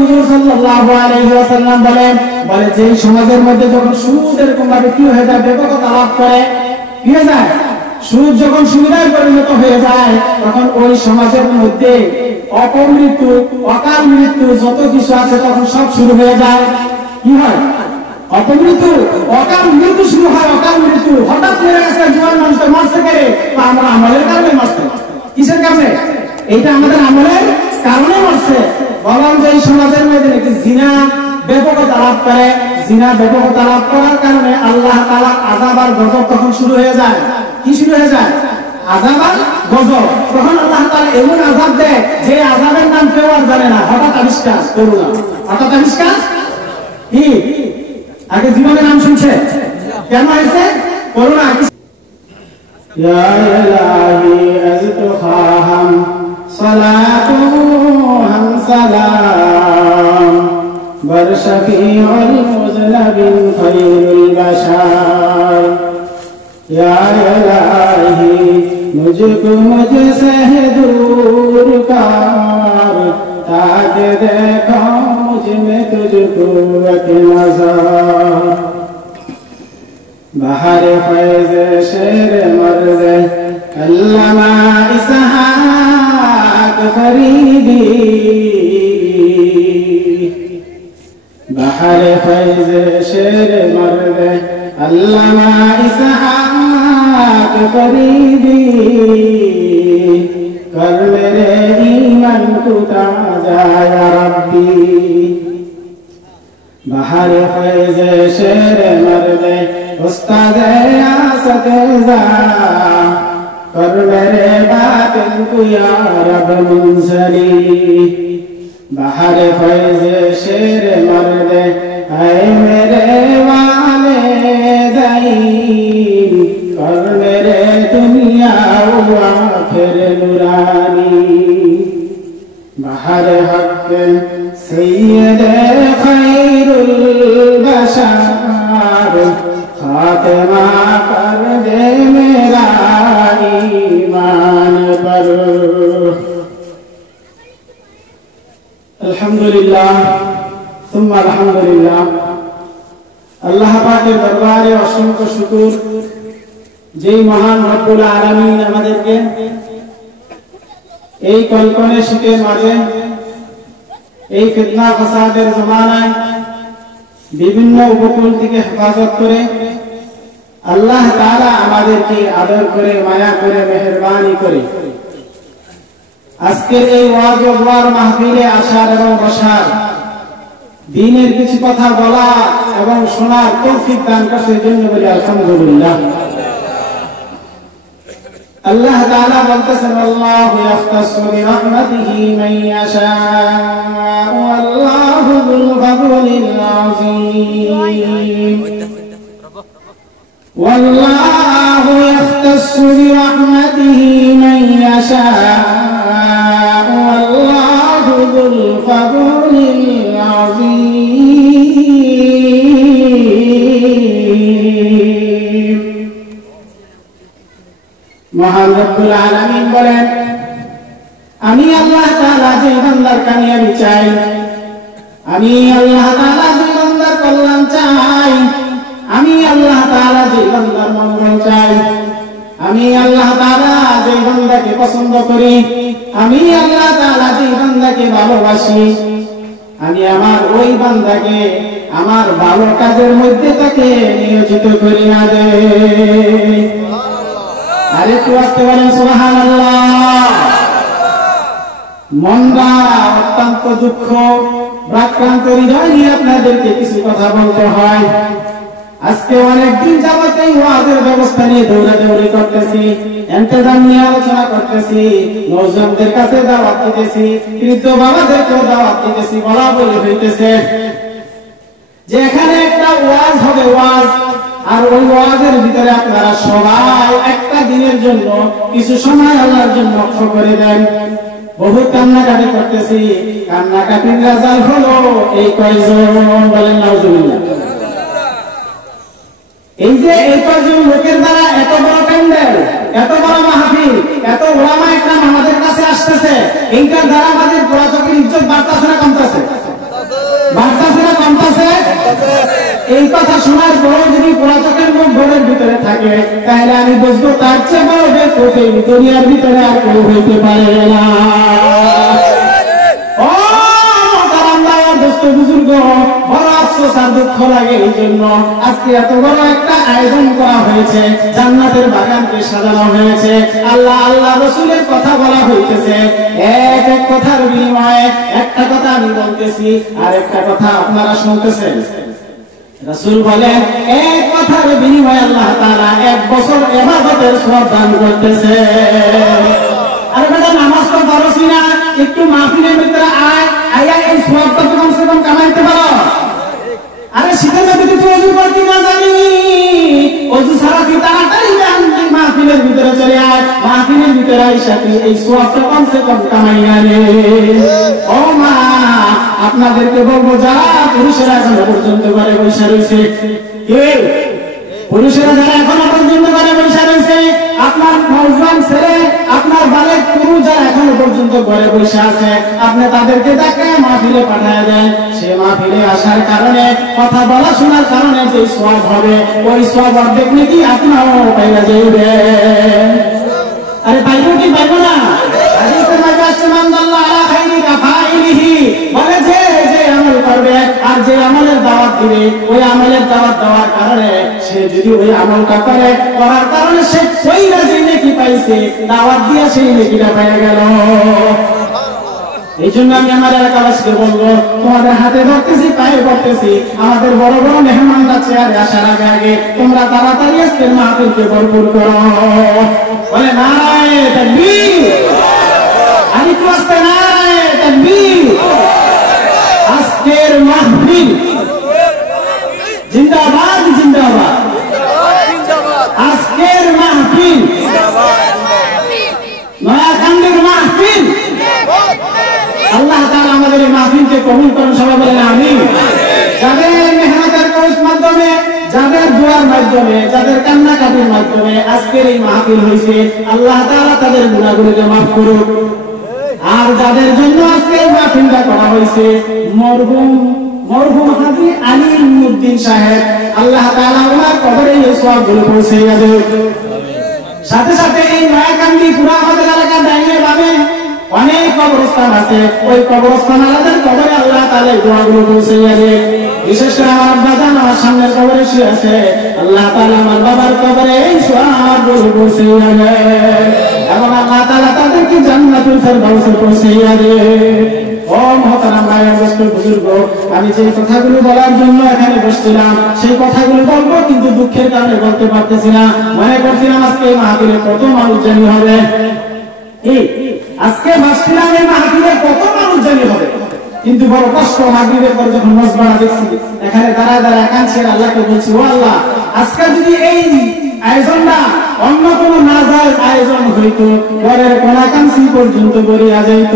হুজুর সাল্লাল্লাহু আলাইহি ওয়াসাল্লাম বলেন যে সমাজের মধ্যে যখন সুদ এরকম ভাবে কি হয়ে যায়, ব্যাপকতা লাভ করে, কি হয়ে যায়, সুদ যখন সুবিধায় পরিণত হয়ে যায়, তখন ওই সমাজের মধ্যে অপমৃত্যু, অকাল মৃত্যু যত কিছু আছে তখন সব শুরু হয়ে যায়। কি হয়? অপমৃত্যু, অকাল মৃত্যু শুরু হয়। অকাল মৃত্যু হঠাৎ করে একটা জোয়ান মানুষটা মারছে কে? আমরা আমলের কারণে মারছে। কিসের কারণে? এটা আমাদের আমলের কারণে মারছে। বললাম যে এই সমাজের মধ্যে নাকি জিনা ব্যাপকতা লাভ করে, জিনা ব্যাপকতা লাভ করার কারণে আল্লাহ তাআলা আযাব আর গজব তখন শুরু হয়ে যায়। কি শুরু হয়ে যায়? আযাব আর গজব। তখন আল্লাহ তাআলা এমন আযাব দেয় যে আযাবের নাম কেউ আর জানে না। হঠাৎ আবিষ্কার করুণা, হঠাৎ আবিষ্কার। কি আগে জীবনে নাম শুনছে? কেন হয়েছে? করুণা। ইয়া ইলাহি আযতু খাহাম সালাতু হাম সালাম बर शफीउल मुज़नबिन खैरुल बशर या इलाही मुझको मुझसे दूर कर ताकि देखूं मुझ में तुझको एक नज़र बहर फैज़ शेर मर्द अल्लामा इसहाक फरीदी बहर फैज़ शेर मर्द अल्लामा इसहाक फरीदी कर मेरे ईमान को ताज़ा या रब्बी बहर फैज़ शेर मर्द उस्ताद आसद ज़ा कर मेरे बातिन को या रब मुंसली बहर फैज़ शेर मर्द ऐ मेरे वाले दईन कर मेरे दुनिया व आखिर नूरानी बहर हक सैयद खैरुल बशर खातिमा कर दे मेरा ईमान पर। अल्हम्दुलिल्लाह सुम्मा अल्हम्दुलिल्लाह। আল্লাহ পাকের দরবারে অসংখ্য শুকর, যেই মহান রব্বুল আলামিন আমাদেরকে এই কল্পনে শীতের মাঝে, এই ফিতনা ফাসাদের জমানায় বিভিন্ন উপকূল থেকে হেফাজত করে আল্লাহ তাআলা আমাদেরকে আদর করে, মায়া করে, মেহেরবানি করে আজকের এই ওয়াজ ও দোয়ার মাহফিলে আসার এবং বসার, দ্বীনের কিছু কথা বলা এবং শোনার তৌফিক দান করার জন্য বলি আলহামদুলিল্লাহ। আল্লাহ তাআলা বলতেছেন আল্লাহু ইয়াখতাসু বিরহমাতিহি মান ইয়াশাউ আল্লাহু যুল ফাদলিল আযীম والله يختص برحمته من يشاء والله ذو الفضل العظيم। মহান রব্বুল আলামিন বলেন, আমি আল্লাহ তাআলা যে বান্দার কামিয়াবি চাই, আমি আল্লাহ তাআলা যে বান্দার কল্যাণ চাই, আমি আল্লাহ তাআলা যে বান্দার মঙ্গল চাই, আমি আল্লাহ তাআলা যে বান্দাকে পছন্দ করি, আমি আল্লাহ তাআলা যে বান্দাকে ভালোবাসি, আমি আমার ওই বান্দাকে আমার ভালো কাজের মধ্যে তাকে নিয়োজিত করি না দে। আরে তো আসতে বলেন সুবহানাল্লাহ। মনটা অত্যন্ত দুঃখ ভারাক্রান্ত হৃদয় নিয়ে আপনাদেরকে কিছু কথা বলতে হয়। আজকে অনেকদিন যাবত এই ওয়াজের ব্যবস্থা নিয়ে দৌড়াদৌড়ি করতেছি, ইন্তজাম নিয়ে আলোচনা করতেছি, নওজওয়ানদের কাছে দাওয়াত দিতেছি, বৃদ্ধ বাবাদেরকেও দাওয়াত দিতেছি, বলা বলি হইতেছে যে এখানে একটা ওয়াজ হবে, ওয়াজ, আর ওই ওয়াজের ভিতরে আপনারা সবাই একটা দিনের জন্য কিছু সময় আল্লাহর জন্য ওয়াকফ করে দেন। বহু কান্নাকাটি করতেছি, কান্নাকাটির রেজাল্ট হলো এই কয়জন, বলেন নাউজুবিল্লাহ। এই যে এই কয়জন লোকের দ্বারা এত বড় প্যান্ডেল, এত বড় মাহফিল, এত ওলামা ইকরাম আমাদের কাছে আসতেছে, এইটার দ্বারা আমাদের পোড়াচকের ইজ্জত বাড়তেছে না কমতেছে? এই কথা শোনার পর যদি পড়াচকের মুখ ঘরের ভিতরে থাকে, তাহলে আমি বুঝবো তার চেয়ে বড় বেকুফ এই দুনিয়ার ভিতরে আর কেউ হইতে পারে না। ও বুজুর্গ, বড় আফসোস আর দুঃখ লাগে এই জন্য আজকে এত বড় একটা আয়োজন করা হয়েছে, জান্নাতের বাগানকে সাজানো হয়েছে, আল্লাহ আল্লাহ রাসূলের কথা বলা হইতেছে। এক এক কথার বিনিময়ে একটা কথা আমি বলতেছি আর একটা কথা আপনারা শুনতেছেন। রাসূল বলেন এক কথার বিনিময়ে আল্লাহ তাআলা 1 বছর ইবাদতের সওয়াব দান করতেছে। আর বেটা নামাজ তো ফরজ না, একটু মাহফিলের ভিতরে আয়, আয়া এই সওয়াবটা তো কমসে কম কামাইতে পারো। আরে শীতের মধ্যে তুই ওযু করতে না জানি, ওযু ছাড়া তুই তাড়াতাড়ি মাহফিলের ভিতরে চলে আয়, মাহফিলের ভিতরে আইসা তুই এই সওয়াবটা কমসে কম কামাইয়া রে। ও মা, আপনাদেরকে বলবো যারা পুরুষেরা এখনো পর্যন্ত ঘরে বসে রয়েছে, পুরুষেরা যারা এখনো পর্যন্ত ঘরে বসে রয়েছে, আপনার নওজোয়ান ছেলে, আপনার বালেক পুরুষ যারা এখনো পর্যন্ত ঘরে বসে আছে, আপনি তাদেরকে ডাকে মাহফিলে পাঠায় দেন। সে মাহফিলে আসার কারণে, কথা বলা শোনার কারণে যে সওয়াব হবে, ওই সওয়াব অর্ধেক নাকি আপনারও পাইয়া যাইবে। আরে পাইবো কি পাইবো না? হাদিসের মধ্যে আসছে মান দাল্লা আলা খাইরি কাফাইলিহি, বলে যে যে আমল করবে আর যে আমলের দাওয়াত দিবে, ওই আমলের দাওয়াত দেওয়ার কারণে সে যদি ওই আমলটা করে, করার কারণে সে কইরা যে নেকি পাইছে, দাওয়াত দিয়া সেই নেকিটা পেয়ে গেল। এই জন্য আমি আমার এলাকাবাসীকে বলবো, তোমাদের হাতে ধরতেছি, পায়ে ধরতেছি, আমাদের বড় বড় মেহমানরা চেয়ারে আসার আগে আগে তোমরা তাড়াতাড়ি আজকের মাহফিলকে ভরপুর করো। বলে নারায়ে তাকবীর, আমি তো আসতে নারায়ে তাকবীর। আজকের মাহফিল জিন্দাবাদ জিন্দাবাদ, আজকের মাহফিল নয়াকান্দির মাহফিল। আল্লাহ তাআলা আমাদের এই মাহফিলকে কবুল করুন, সবাই বলেন আমিন। যাদের মেহনতের মাধ্যমে, যাদের দোয়ার মাধ্যমে, যাদের কান্নাকাটির মাধ্যমে আজকের এই মাহফিল হয়েছে, আল্লাহ তাআলা তাদের গুনাহগুলোকে মাফ করুন। আর যাদের জন্য আজকে এই মাহফিলটা করা হয়েছে, মরহুম হাজী আলিউদ্দিন সাহেব, আল্লাহ তাআলা ওনার কবরে এই সওয়াবগুলো পৌঁছাইয়া দেন। সাথে সাথে এই নয়াকান্দি পুরা আমাদের এলাকার ডাইনে বামে অনেক কবরস্থান আছে, ওই কবরস্থান আলাদের কবরে আল্লাহ তাআলা এই দোয়াগুলো পৌঁছাইয়া দেন। বিশেষ করে আমার বাজান আমার সামনের কবরে শুয়ে আছে, আল্লাহ তাআলা আমার বাবার কবরে এই সওয়াবগুলো পৌঁছাইয়া দেন এবং আল্লাহ তাআলা তাদেরকে জান্নাতুল ফেরদাউসে পৌঁছাইয়া দেন। ও মহতারাম ভাইয়ের বুজুর্গ, আমি যে কথাগুলো বলার জন্য এখানে বসছিলাম, সেই কথাগুলো বলবো, কিন্তু দুঃখের কারণে বলতে পারতেছি না। মনে করছিলাম আজকে এই মাহফিলে কত মানুষ জানি হবে, আজকে ভাবছিলাম এই মাহফিলে কত মানুষ জানি হবে, কিন্তু বড় কষ্ট। মাগরিবের পর যখন মসজিদে দেখছি, এখানে দাঁড়া দাঁড়া কাঁদছি, আল্লাহকে বলছি, ও আল্লাহ, আজকে যদি এই আয়োজনটা অন্য কোনো নাজায়েজ আয়োজন হইতো, ঘরের কোনাকাঞ্চি পর্যন্ত গড়িয়া যাইত।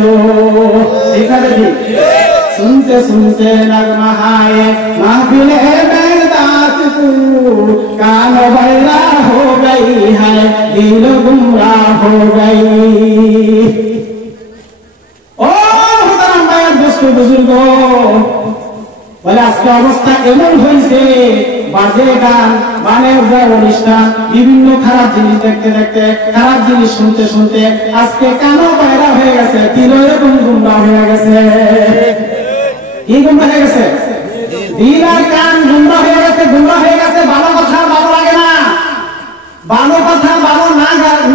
এখানে শুনতে শুনতে নগমা হায় মাহফিলে বেদাত কু কান বাইরা হো গই হায়, দিল গুমরাহ হো গই। ও মুহতারাম ভাইয়ের দোস্ত বুজুর্গ, বলে আজকে অবস্থা এমন হয়েছে, বাজে গান, বানের অনুষ্ঠান, বিভিন্ন খারাপ জিনিস দেখতে দেখতে, খারাপ জিনিস শুনতে শুনতে আজকে কানও বাইরা হয়ে গেছে, দিল এরকম গুমরা হয়ে গেছে। কি গুমরা হয়ে গেছে? দিল আর কান গুমরা হয়ে গেছে, গুমরা হয়ে গেছে। ভালো কথা ভালো লাগে না, ভালো কথা ভালো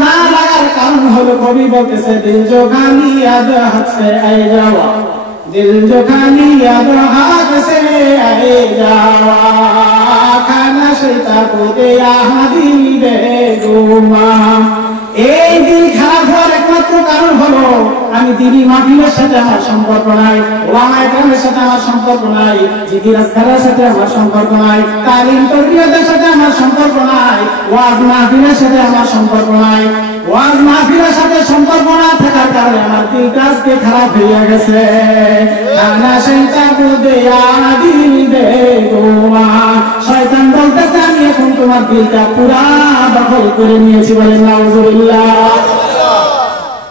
না লাগার কারণ হলো, কবি বলতেছে, দিল জো খালি আজ হাত সে আই যাওয়া, দিল জো খালি আজ হাত সে আই যাওয়া, খানা সেটা কোতে দিল বেগুমা। এই দিল খারাপ হওয়ার একমাত্র কারণ হলো, আমি দিনী মাহফিলের সাথে আমার সম্পর্ক নাই, ওলামায়ে কেরামের সাথে আমার সম্পর্ক নাই, জিকির আজকারের সাথে আমার সম্পর্ক নাই, তালিম তারবিয়াতের সাথে আমার সম্পর্ক নাই, ওয়াজ মাহফিলের সাথে আমার সম্পর্ক নাই। ওয়াজ মাহফিলের সাথে সম্পর্ক না থাকার কারণে আমার দিলটা আজকে খারাপ হয়ে গেছে। খানা সেটা কোতে দিল বেগুমা, শয়তান বলতেছে আমি এখন তোমার দিলটা পুরা দখল করে নিয়েছি। বলেন নাউজুবিল্লাহ।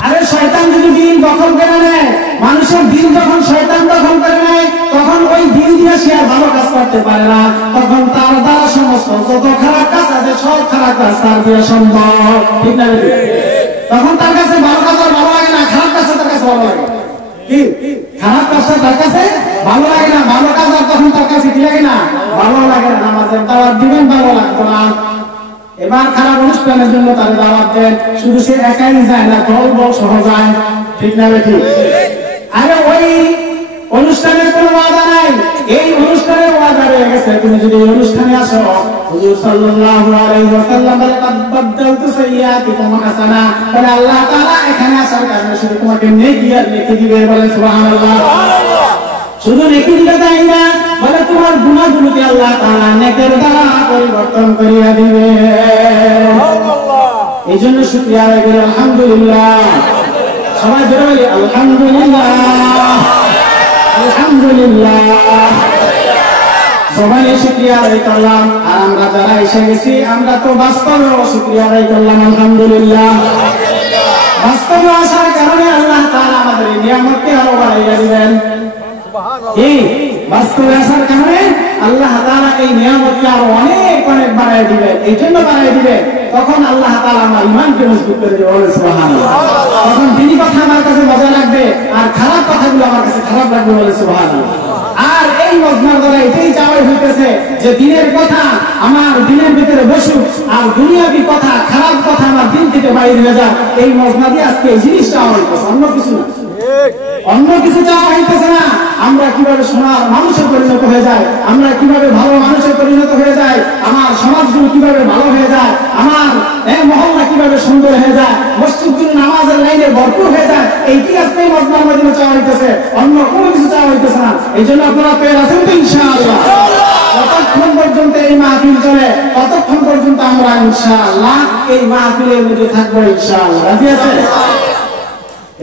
আরে শয়তান যদি দিল দখল করে নেয়, মানুষের দিল যখন শয়তান দখল করে নেয়, তখন ওই দিল দিয়ে সে আর ভালো কাজ করতে পারে না, তখন তার দ্বারা সমস্ত যত খারাপ কাজ আছে সব খারাপ কাজ তার দিয়ে সম্ভব, ঠিক না? তখন তার কাছে ভালো কাজ আর ভালো লাগে না, খারাপ কাজটা তার কাছে ভালো লাগে। কি খারাপ কাজটা তার কাছে ভালো লাগে না, ভালো কাজ আর তখন তার কাছে কি লাগে না, ভালো লাগে না। নামাজের দাওয়াত দিবেন, ভালো লাগতো না। এবার খারাপ অনুষ্ঠানের জন্য তার দাওয়াত দেন, শুধু সে একাই যায় না, দল বল সহ যায়, ঠিক না? ঠিক। আরে ওই অনুষ্ঠানের কোনো ওয়াদা নাই, এই অনুষ্ঠানের ওয়াদা রয়ে গেছে। তুমি যদি এই অনুষ্ঠানে আসো, হুজুর সাল্লাল্লাহু আলাইহি ওয়াসাল্লাম বলে কদ বাদদালতু সাইয়্যাতিকুম হাসানা, বলে আল্লাহ তাআলা এখানে আসার কারণে শুধু তোমাকে নেকি আর নেকি দিবে, বলে সুবহানাল্লাহ। শুধু নেকি দিবে তাই না, বলে তোমার গুনাহগুলোকে আল্লাহ তাআলা নেকের দ্বারা পরিবর্তন করিয়া দিবে। এই জন্য শুকরিয়া আদায় করি, আলহামদুলিল্লাহ। সবাই জোরে বলি আলহামদুলিল্লাহ, আলহামদুলিল্লাহ। সবাই শুকরিয়া আদায় করলাম। আর আমরা যারা এসে গেছি, আমরা তো বাস্তবে শুকরিয়া আদায় করলাম, আলহামদুলিল্লাহ। বাস্তবে আসার কারণে আল্লাহ তাআলা আমাদের এই নিয়ামতকে আরো বাড়াইয়া দিবেন। এই বাস্তবে আসার কারণে আল্লাহ তাআলা এই নিয়ামতকে আরো অনেক অনেক বাড়াইয়া দিবেন। এই জন্য বাড়াইয়া দিবে, তখন আল্লাহ তাআলা আমার ঈমানকে মজবুত করে দিবে, বলে সুবহানাল্লাহ। তখন দিনী কথা আমার কাছে মজা লাগবে, আর খারাপ কথাগুলো আমার কাছে খারাপ লাগবে, বলে সুবহানাল্লাহ। আর এই মজমার দ্বারা এটাই চাওয়াই হইতেছে যে দিনের কথা আমার দিনের ভিতরে বসুক, আর দুনিয়াবি কথা খারাপ কথা আমার দিন থেকে বাইরে হয়ে যাক। এই মজমা দিয়ে আজকে এই জিনিস চাওয়া হইতেছে, অন্য কিছু না, অন্য কিছু চাওয়া হইতেছে না। আমরা কিভাবে সোনার মানুষে পরিণত হয়ে যায়, আমরা কিভাবে ভালো মানুষে পরিণত হয়ে যায়, আমার সমাজগুলো কিভাবে ভালো হয়ে যায়, আমার মহল্লা কিভাবে সুন্দর হয়ে যায়, মসজিদগুলো নামাজের লাইনে ভরপুর হয়ে যায়, এইটি আজকে মজমার মাধ্যমে চাওয়া হইতেছে, অন্য কোনো কিছু চাওয়া হইতেছে না। এই জন্য আপনারা তৈরি আছেন তো ইনশাআল্লাহ? যতক্ষণ পর্যন্ত এই মাহফিল চলে, ততক্ষণ পর্যন্ত আমরা ইনশাআল্লাহ এই মাহফিলের মধ্যে থাকবো, ইনশাআল্লাহ। রাজি আছে?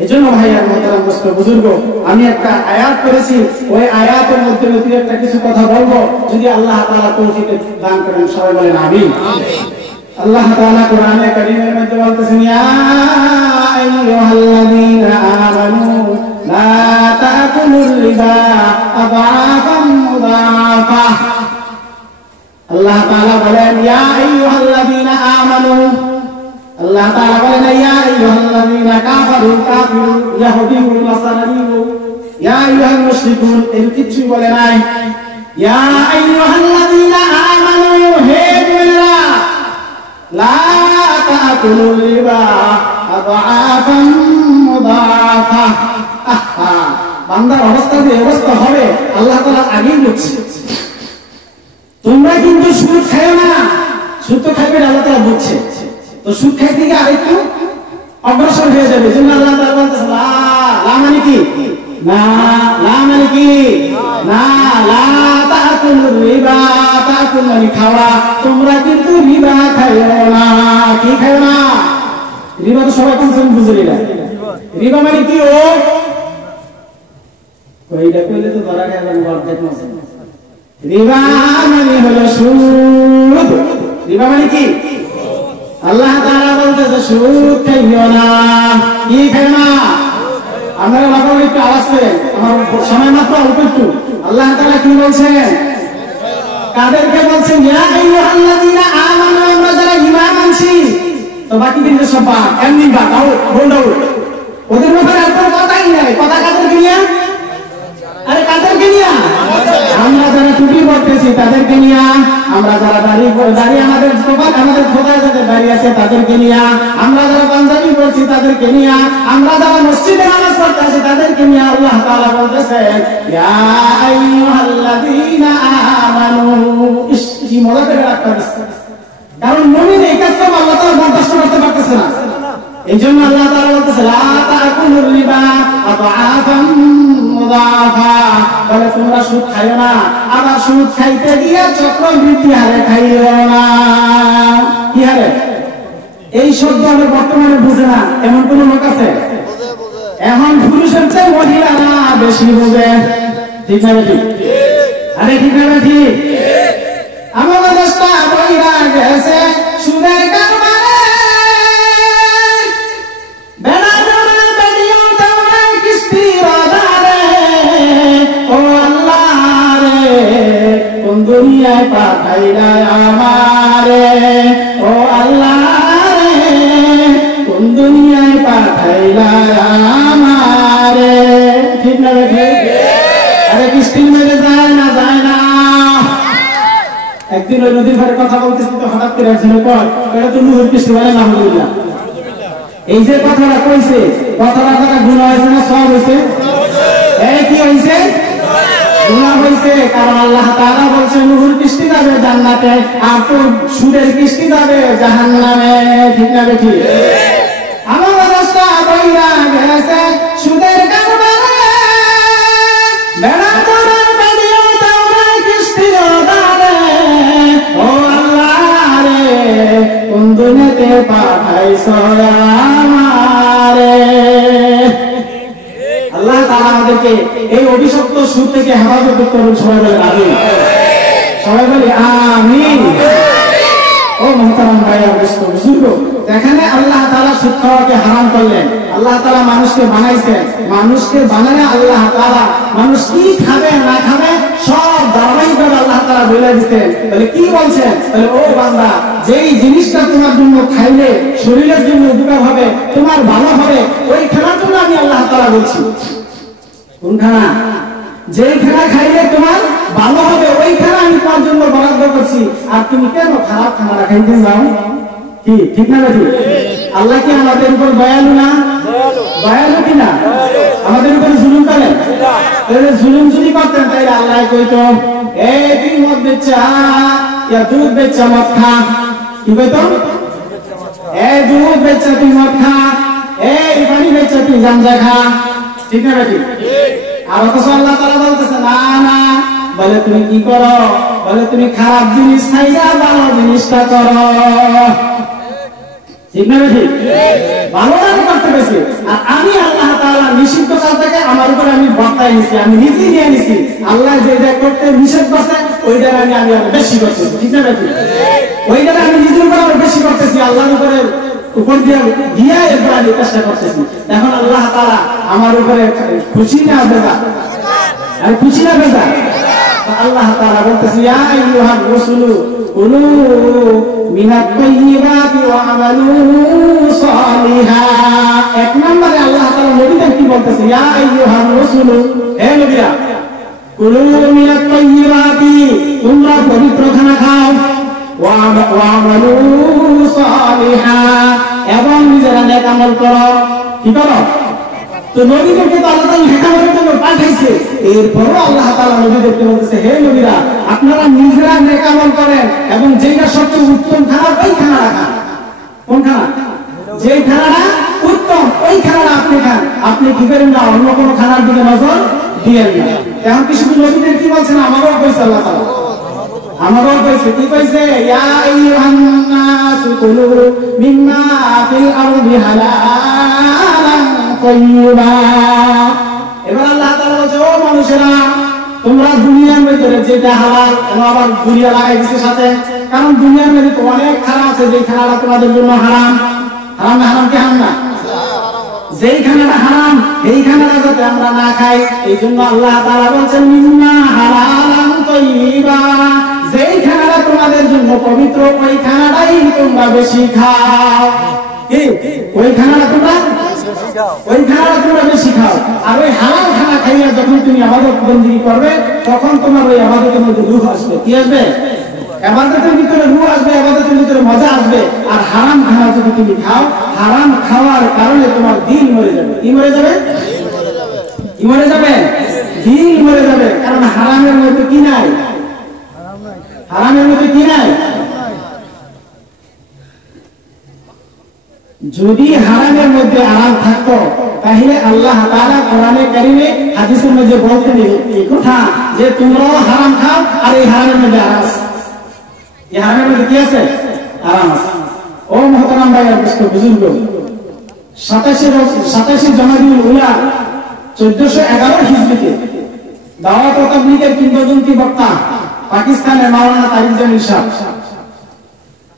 এই জন্য ভাইয়ার মোহতারাম দোস্ত বুজুর্গ, আমি একটা আয়াত করেছি, ওই আয়াতের মধ্যে একটা কিছু কথা বলবো, যদি আল্লাহ তাআলা তৌফিক দান করেন। সবাই বলেন আমিন। আল্লাহ তাআলা কোরআনে কারীমের মধ্যে বলতেছেন, ইয়া আইয়ুহাল্লাযীনা আমানু লা তাকুলুর রিবা আযআফাম মুদাআফা। আল্লাহ তাআলা বলেন, ইয়া আইয়ুহাল্লাযীনা আমানু, আল্লাহ তাআলা বলেন, ইয়া আইয়ুহাল্লাযীনা কাফারু, কাফিরু, ইহুদি, নাসারানি, ইয়া আইয়ুহাল মুশরিকুন, এই কিছু বলে নাই। ইয়া আইয়ুহাল্লাযীনা আমানু, হে মুমিনরা, লা তাকুলুর রিবা আযআফাম মুদাআফা। আহা, বান্দার অবস্থা যে অবস্থা হবে আল্লাহ তাআলা আগেই বলছে, তোমরা কিন্তু সুদ খাও না। সুদ তো খাইবে আল্লাহ তাআলা বলছে, তো সুদ খাইতে গিয়ে আরেকটু অগ্রসর হয়ে যাবে। যেমন আল্লাহ তাআলা বলতেছে, লা মানে কি না, লা মানে কি না, লা তাকুলুর রিবা, তাকুল মানে খাওয়া, তোমরা কিন্তু রিবা খাইও না। কি খাইও না? রিবা তো সবাই কনসেন বুঝলি না। রিবা মানে কি? ও কইটা কইলে তো ধরা গেল অর্ধেক মাস। রিবা মানে হলো সুদ। রিবা মানে কি? আল্লাহ তাআলা বলতেছে সুদ খাইও না। কি খাইও না? আপনারা বাবা একটু আওয়াজ করেন, আমার সময় মাত্র অল্প একটু। আল্লাহ তাআলা কি বলছেন? কাদেরকে বলছেন? ইয়া আইয়ুহাল্লাযীনা আমানু, আমরা যারা ঈমান আনছি। তো বাকি দিন সব বা এমনি বা দাও বলদাও, ওদের ব্যাপারে আর কোনো কথাই নাই। কথা কাদেরকে নিয়ে? আরে কাদেরকে নিয়ে? আমরা যারা টুপি পরতেছি তাদেরকে নিয়ে, আমরা যারা দাড়ি আমাদের খোদায় যাদের দাড়ি আছে তাদেরকে নিয়ে, আমরা যারা পাঞ্জাবি পরছি তাদেরকে নিয়ে, আমরা যারা মসজিদে নামাজ পড়তে আছি তাদেরকে নিয়ে আল্লাহ তাআলা বলতেছেন, ইয়া আইয়ুহাল্লাযীনা আমানু। কি মজা করে রাখতে দিচ্ছে, কারণ মুমিন এই কাজটা আল্লাহ তাআলা বরদাস্ত করতে পারতেছে না। এই জন্য আল্লাহ তাআলা বলতেছে, লা তাকুলুর রিবা আযআফাম মুদাআফা, বলে তোমরা সুদ খাইও না, আবার সুদ খাইতে গিয়ে চক্রবৃদ্ধি হারে খাইও না। কি হারে? এই শব্দ আমরা বর্তমানে বুঝে না, এমন কোন লোক আছে? এখন পুরুষের চেয়ে মহিলারা বেশি বোঝে, ঠিক না ঠিক? আরে ঠিক না ঠিক? আমাদের দেশটা বইরা গেছে সুদের কারবারে, বেড়া জোড়া বেরিয়ে দেওয়া কিস্তির আধারে। ও আল্লাহ রে, কোন দুনিয়ায় পাঠাইলা আমারে, ও আল্লাহ কোন দুনিয়ায় পাঠাইলা আমারে। ঠিক না বেঠে? আরে কিস্তির মেরে যায় না, যায় না। একদিন ওই নদীর ধারে কথা বলতেছি তো হঠাৎ করে একজন কয় এটা তো নূর কিস্তি বলে না। এই যে কথাটা কইছে, কথাটা তারা গুনাহ হয়েছে না সওয়াব হয়েছে? এই কি হয়েছে? গুনাহ হয়েছে। কারণ আল্লাহ তাআলা বলছেন নূর কিস্তি যাবে জান্নাতে, আর তোর সুদের কিস্তি যাবে জাহান্নামে। ঠিক না বেঠি? আমার অবস্থা বইরা গেছে সুদের কারবারে, বেড়া তোরার বেদিও তোরার কিস্তি দাঁড়ে, ও আল্লাহ রে কোন দুনিয়াতে পাঠাইছ আমারে। আল্লাহ তাআলা আমাদেরকে এই অভিশপ্ত সুদ থেকে হেফাজত করুন। সবাই বলে আমিন। সবাই বলে আমিন। ও মুহতারাম ভাইয়া বুজুর্গ, এখানে আল্লাহ তাআলা সুদ খাওয়াকে হারাম করলেন। আল্লাহ তাআলা মানুষকে বানাইছেন, মানুষকে বানায় আল্লাহ তাআলা মানুষ কি খাবে না খাবে সব ধারাবাহিকভাবে আল্লাহ তাআলা বলে দিচ্ছেন। তাহলে কি বলছেন? তাহলে ও বান্দা, যেই জিনিসটা তোমার জন্য খাইলে শরীরের জন্য উপকার হবে, তোমার ভালো হবে, ওই খানার জন্য আমি আল্লাহ তাআলা বলছি। কোন খানা? যেই খানা খাইলে তোমার ভালো হবে ওই খানা আমি তোমার জন্য বরাদ্দ করছি। আর তুমি কেন খারাপ খানা খাইতে যাও? কি ঠিক না বেঠি? আল্লাহ কি আমাদের উপর দয়ালু না? দয়ালু কিনা? আমাদের উপর জুলুম করেন? তাহলে জুলুম যদি করতেন তাহলে আল্লাহ কইতো এই তুই মদ বেচা ইয়া দুধ বেচা মদ খা। কি কইতো? এই দুধ বেচা তুই মদ খা, এই পানি বেচা তুই গাঁজা খা। ঠিক না বেঠি? আর অথচ আল্লাহ তাআলা বলতেছে না না, বলে তুমি কি করো? বলে তুমি খারাপ জিনিস খাইয়া ভালো জিনিসটা করো। ঠিক না বেঠি? ভালোটা করতে পেরেছি। আর আমি আল্লাহ তাআলা নিষিদ্ধ কাজটাকে আমার উপর আমি বর্তায় নিছি, আমি নিজেই নিয়ে নিছি। আল্লাহ যেটা করতে নিষেধ করছে ওইটা আমি বেশি করতেছি। ঠিক না বেঠি? ওইটা আমি নিজের উপর আরো বেশি করতেছি, আল্লাহর উপর দিয়ে গিয়ে এরপর আমি চেষ্টা করতেছি। এখন আল্লাহ তাআলা আমার উপরে খুশি না বেজা? আর খুশি না বেজা? আল্লাহ তাআলা বলতেছে ইয়া আইয়ুহার রাসূলু কুলু মিনাত তাইয়্যিবাতি ওয়া আমালু সালিহা। এক নম্বরে আল্লাহ তাআলা নবীদের কি বলতেছে? ইয়া আইয়ুহার রাসূলু, হে নবীরা, কুলু মিনাত তাইয়্যিবাতি, তোমরা পবিত্র খানা খাও, ওয়া আমালু সালিহা, এবং নিজেরা নেক আমল করো। কি করো? তো নবীদেরকে তো আল্লাহ তাআলা হেকামতের জন্য পাঠাইছে। এরপরও আল্লাহ তাআলা নবীদেরকে বলতেছে হে নবীরা, আপনারা নিজেরা নেক আমল করেন এবং যেটা সবচেয়ে উত্তম খানা ওই খানাটা খান। কোন খানা? যে খানাটা উত্তম ওই খানাটা আপনি খান। আপনি কি করেন না অন্য কোনো খানার দিকে নজর দিয়েন না। এখন কি শুধু নবীদের কি বলছেন? আমারও কইছে আল্লাহ তাআলা, আমারও কইছে। কি কইছে? ইয়া আইয়ুহান নাসু কুলু মিম্মা ফিল আরদি হালালান তাইয়্যিবা। এবার আল্লাহ তাআলা বলছে ও মানুষেরা, তোমরা দুনিয়ার ভিতরে যেটা হালাল, আবার দুনিয়া লাগাই দিছে সাথে, কারণ দুনিয়ার মধ্যে তো অনেক খানা আছে যে খানাটা তোমাদের জন্য হারাম। হারাম না? হারাম কি হারাম না? যেই খানাটা হারাম এই খানাটা যাতে আমরা না খাই, এই জন্য আল্লাহ তাআলা বলছেন মিম্মা হালালান তাইয়্যিবা, যেই খানাটা তোমাদের জন্য পবিত্র ওই খানাটাই তোমরা বেশি খাও। কি? ওই খানাটা তোমরা বেশি খাও। আর ওই হালাল খানা খাইয়া যখন তুমি ইবাদত বন্দেগী করবে তখন তোমার ওই ইবাদতের মধ্যে রূহ আসবে। কি আসবে? ইবাদতের ভিতরে রূহ আসবে, ইবাদতের ভিতরে মজা আসবে। আর হারাম খানা যদি তুমি খাও, হারাম খাওয়ার কারণে তোমার দিল মরে যাবে। কি মরে যাবে? কি মরে যাবে? দিল মরে যাবে। কারণ হারামের মধ্যে কি নাই? হারামের মধ্যে কি নাই? যদি হারামের মধ্যে আরাম থাকতো তাহলে আল্লাহ তাআলা কোরআনে কারীমে হাদিসের মধ্যে বলতেন এই কথা যে তোমরাও হারাম খাও আর এই হারামের মধ্যে আরাম আছে। এই হারামের মধ্যে কি আছে? আরাম আছে। ও মুহতারাম ভাইরা বুজুর্গ, 27 জামাদিউল উলা 1411 হিজরিতে দাওয়াত ও তাবলীগের কিংবদন্তি বক্তা পাকিস্তানের মাওলানা তারিক জামিল সাহেব,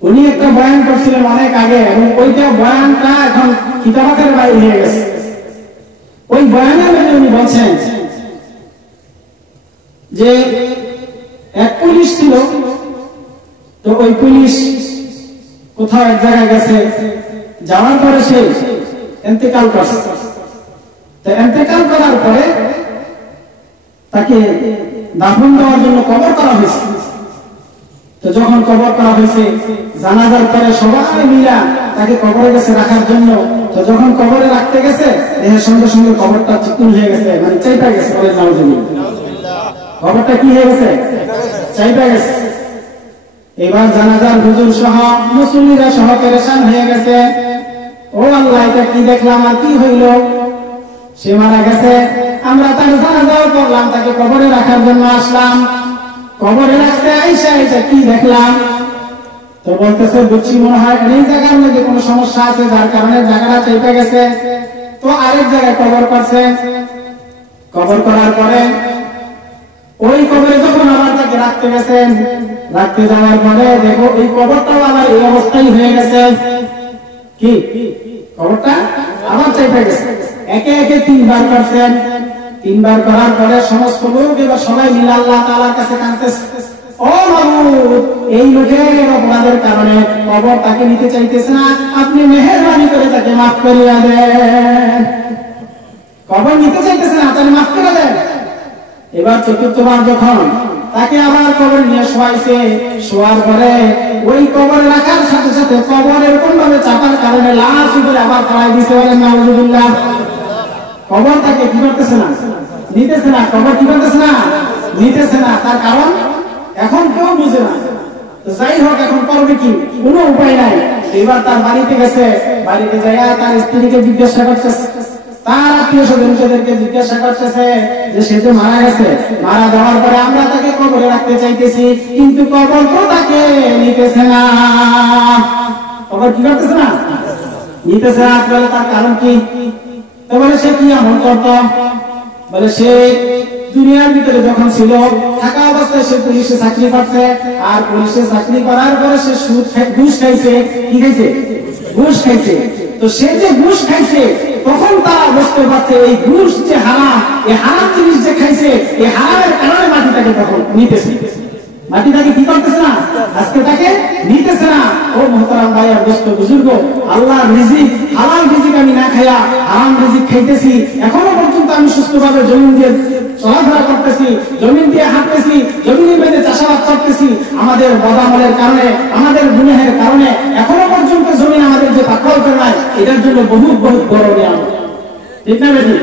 উনি একটা বয়ান করছিলেন অনেক আগে এবং ওইটা বয়ানটা এখন কিতাবাতের বাইরে হয়ে গেছে। ওই বয়ানের মধ্যে উনি বলছেন যে এক পুলিশ ছিল, তো ওই পুলিশ কোথাও এক জায়গায় গেছে, যাওয়ার পরে সে ইন্তেকাল করছে। তো ইন্তেকাল করার পরে তাকে দাফন দেওয়ার জন্য কবর করা হয়েছে। তো যখন কবর করা হয়েছে, জানাজার পরে সবাই মিলা তাকে কবরে গেছে রাখার জন্য। তো যখন কবরে রাখতে গেছে, দেহের সঙ্গে সঙ্গে কবরটা চিকুন হয়ে গেছে, মানে চাইপা গেছে। কবরটা কি হয়ে গেছে? চাইপা গেছে। এবার জানাজার হুজুর সহ মুসল্লিরা সহ পেরেশান হয়ে গেছে। ও আল্লাহ, এটা কি দেখলাম আর কি হইল? সে মারা গেছে, আমরা তার জানাজাও করলাম, তাকে কবরে রাখার জন্য আসলাম। কবরে রাখতে আইসা এটা কি দেখলাম? তো বলতেছে, বুঝছি মনে হয় এই জায়গার মধ্যে কোনো সমস্যা আছে, যার কারণে জায়গাটা চেপে গেছে। তো আরেক জায়গায় কবর করছে। কবর করার পরে ওই কবরে যখন আবার তাকে রাখতে গেছেন, রাখতে যাওয়ার পরে দেখো এই কবরটাও আবার এই অবস্থায় হয়ে গেছে। কি কবরটা আবার চেপে গেছে। একে একে 3 বার করছেন। 3 বার করার পরে সমস্ত লোক এবার সবাই মিলে আল্লাহ তাআলার কাছে কাঁদতেছে, ও মাবুদ, এই লোকের অপরাধের কারণে কবর তাকে নিতে চাইতেছে না, আপনি মেহেরবানি করে তাকে মাফ করিয়া দেন। কবর নিতে চাইতেছে না, তাকে মাফ করে দেন। এবার চতুর্থবার যখন তাকে আবার কবর নিয়ে শোয়াইছে, শোয়ার পরে ওই কবরে রাখার সাথে সাথে কবর এরকম ভাবে চাপার কারণে লাশ উপরে আবার ফেলাই দিছে। বলেন নাউজুবিল্লাহ। কবর তাকে কি করতেছে না, নিতেছে না। কবর কি করতেছে না, নিতেছে না। তার কারণ এখন কেউ বুঝে না। যাই হোক, এখন করবে কি, কোনো উপায় নাই। এবার তার বাড়িতে গেছে, বাড়িতে যাইয়া তার স্ত্রীকে জিজ্ঞাসা করতেছে, তার আত্মীয় স্বজনদেরকে জিজ্ঞাসা করতেছে যে সে তো মারা গেছে, মারা যাওয়ার পরে আমরা তাকে কবরে রাখতে চাইতেছি, কিন্তু কবর তো তাকে নিতেছে না। কবর কি করতেছে না, নিতেছে না। বলে তার কারণ কি? তো বলে সে কি আমল করত? বলে সে দুনিয়ার ভিতরে যখন ছিল, থাকা অবস্থায় সে পুলিশে চাকরি করছে, আর পুলিশে চাকরি করার পরে সে ঘুষ খাইছে। কি খাইছে? ঘুষ খাইছে। তো সে যে ঘুষ খাইছে, তখন তারা বুঝতে পারছে এই ঘুষ যে হারাম, এই হারাম জিনিস যে খাইছে, এই হারামের কারণে মাটিটাকে তখন নিতেছে। মাটিটাকে কি করতেছে না, আজকে তাকে নিতেছে না। ও মুহতারাম ভাই আর দোস্ত বুজুর্গ, আল্লাহর রিজিক, হালাল রিজিক আমি না খাইয়া হারাম রিজিক খাইতেছি। এখনো পর্যন্ত আমি সুস্থভাবে জমিন দিয়ে চলাফেরা করতেছি, জমিন দিয়ে হাঁটতেছি, জমিনের মধ্যে চাষাবাদ করতেছি। আমাদের বদামলের কারণে, আমাদের গুনাহের কারণে এখনো পর্যন্ত জমিন আমাদের যে পাকল করে নাই, এটার জন্য বহুত বহুত বড় নিয়ামত। ঠিক না বেশি?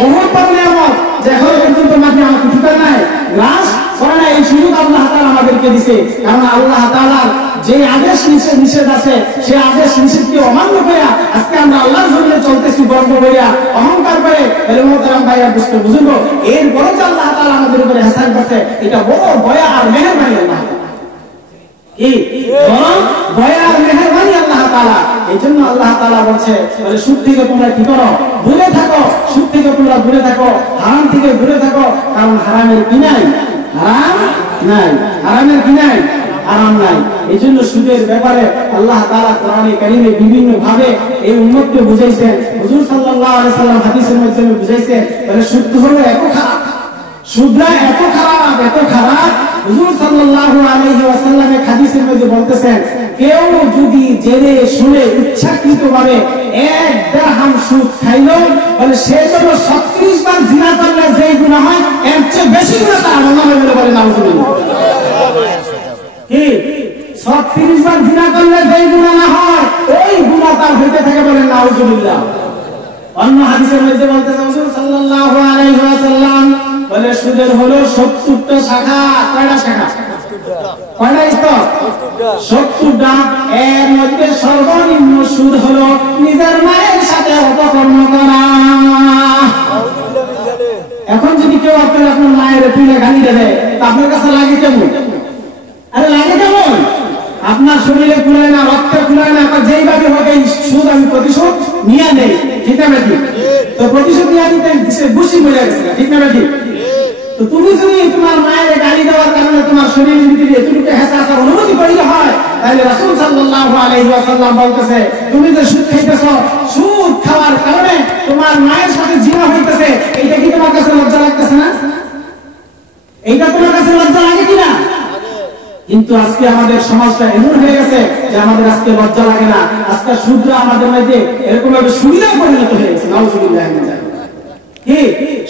বহুত বড় নিয়ামত যে এখনো পর্যন্ত মাটি আমাকে ঠিক নাই, গ্রাস করে না। এই সুযোগ আল্লাহ তাআলা আমাদেরকে দিছে। কারণ আল্লাহ তাআলার যে আদেশ নিষেধ আছে, সেই আদেশ নিষেধকে অমান্য করে আজকে আমরা আল্লাহর জমিনে চলতেছি গর্ব করিয়া, অহংকার করে। মুহতারাম ভাই আর দোস্ত বুজুর্গ, এর বড় যে আল্লাহ তাআলা আমাদের উপরে ইহসান করছে, এটা বড় দয়া আর মেহেরবানি আল্লাহ। কি বড় দয়া আর মেহেরবানি আল্লাহ তাআলা। এই জন্য আল্লাহ তাআলা বলছে, সুদ থেকে তোমরা কি করো, দূরে থাকো। সুদ থেকে তোমরা দূরে থাকো, হারাম থেকে দূরে থাকো। কারণ হারামের কি নাই, হারাম নাই। হারামের কি নাই, হারাম নাই। এই জন্য সুদের ব্যাপারে আল্লাহ তাআলা কোরআনে কারীমে বিভিন্ন ভাবে এই উম্মতকে বুঝাইছেন। হুজুর সাল্লাল্লাহু আলাইহি সাল্লাম হাদিসের মধ্যে বুঝাইছেন, সুদ হলো এত খারাপ, সুদরা এত খারাপ, এত খারাপ। হুজুর সাল্লাল্লাহু আলাইহি ওয়াসাল্লামের হাদিসের মধ্যে বলতেছেন, কেউ যদি জেনে শুনে ইচ্ছাকৃতভাবে 1 দিরহাম সুদ খাইলো, বলে সে জন্য 36 বার জিনা করলে যেই গুনাহ হয়, এর চেয়ে বেশি গুনাহ তার আমল নামায় বলে নাউজুবিল্লাহ। কি 36 বার জিনা করলে যেই গুনাহ না হয়, ওই গুনাহ তার হইতে থাকে বলে নাউজুবিল্লাহ। অন্য হাদিসের মধ্যে বলতেছেন হুজুর সাল্লাল্লাহু আলাইহি ওয়াসাল্লাম, বলে সুদের হলো 70টা শাখা। কয়টা শাখা? কয়টা স্তর? 70টা। এর মধ্যে সর্বনিম্ন সুদ হলো নিজের মায়ের সাথে অপকর্ম করা। এখন যদি কেউ আপনার মায়ের তুলে গালি দেবে, তা আপনার কাছে লাগে কেমন? আরে লাগে কেমন? আপনার শরীরে কুলায় না, রক্তে কুলায় না, যেইভাবে হোক এই সুদ আমি প্রতিশোধ নিয়ে নেই। ঠিক না বেটি? তো প্রতিশোধ নিয়ে নিতে সে বুঝি মরে গেছে। ঠিক না বেটি? তো তুমি যদি তোমার মায়ের গালি দেওয়ার কারণে তোমার শরীরের ভিতরে এতটুকু হেসাসার অনুমতি করিতে হয়, তাহলে রাসূল সাল্লাল্লাহু আলাইহি ওয়াসাল্লাম বলতেছে, তুমি যে সুদ খাইতেছো, সুদ খাওয়ার কারণে তোমার মায়ের সাথে জিনা হইতেছে, এইটা কি তোমার কাছে লজ্জা লাগতেছে না? এইটা তোমার কাছে লজ্জা লাগে কিনা? কিন্তু আজকে আমাদের সমাজটা এমন হয়ে গেছে যে আমাদের আজকে লজ্জা লাগে না, আজকে সুদরা আমাদের মধ্যে এরকম ভাবে সুবিধা পরিণত হয়ে গেছে। নাউজুবিল্লাহ মিন যালিক। কি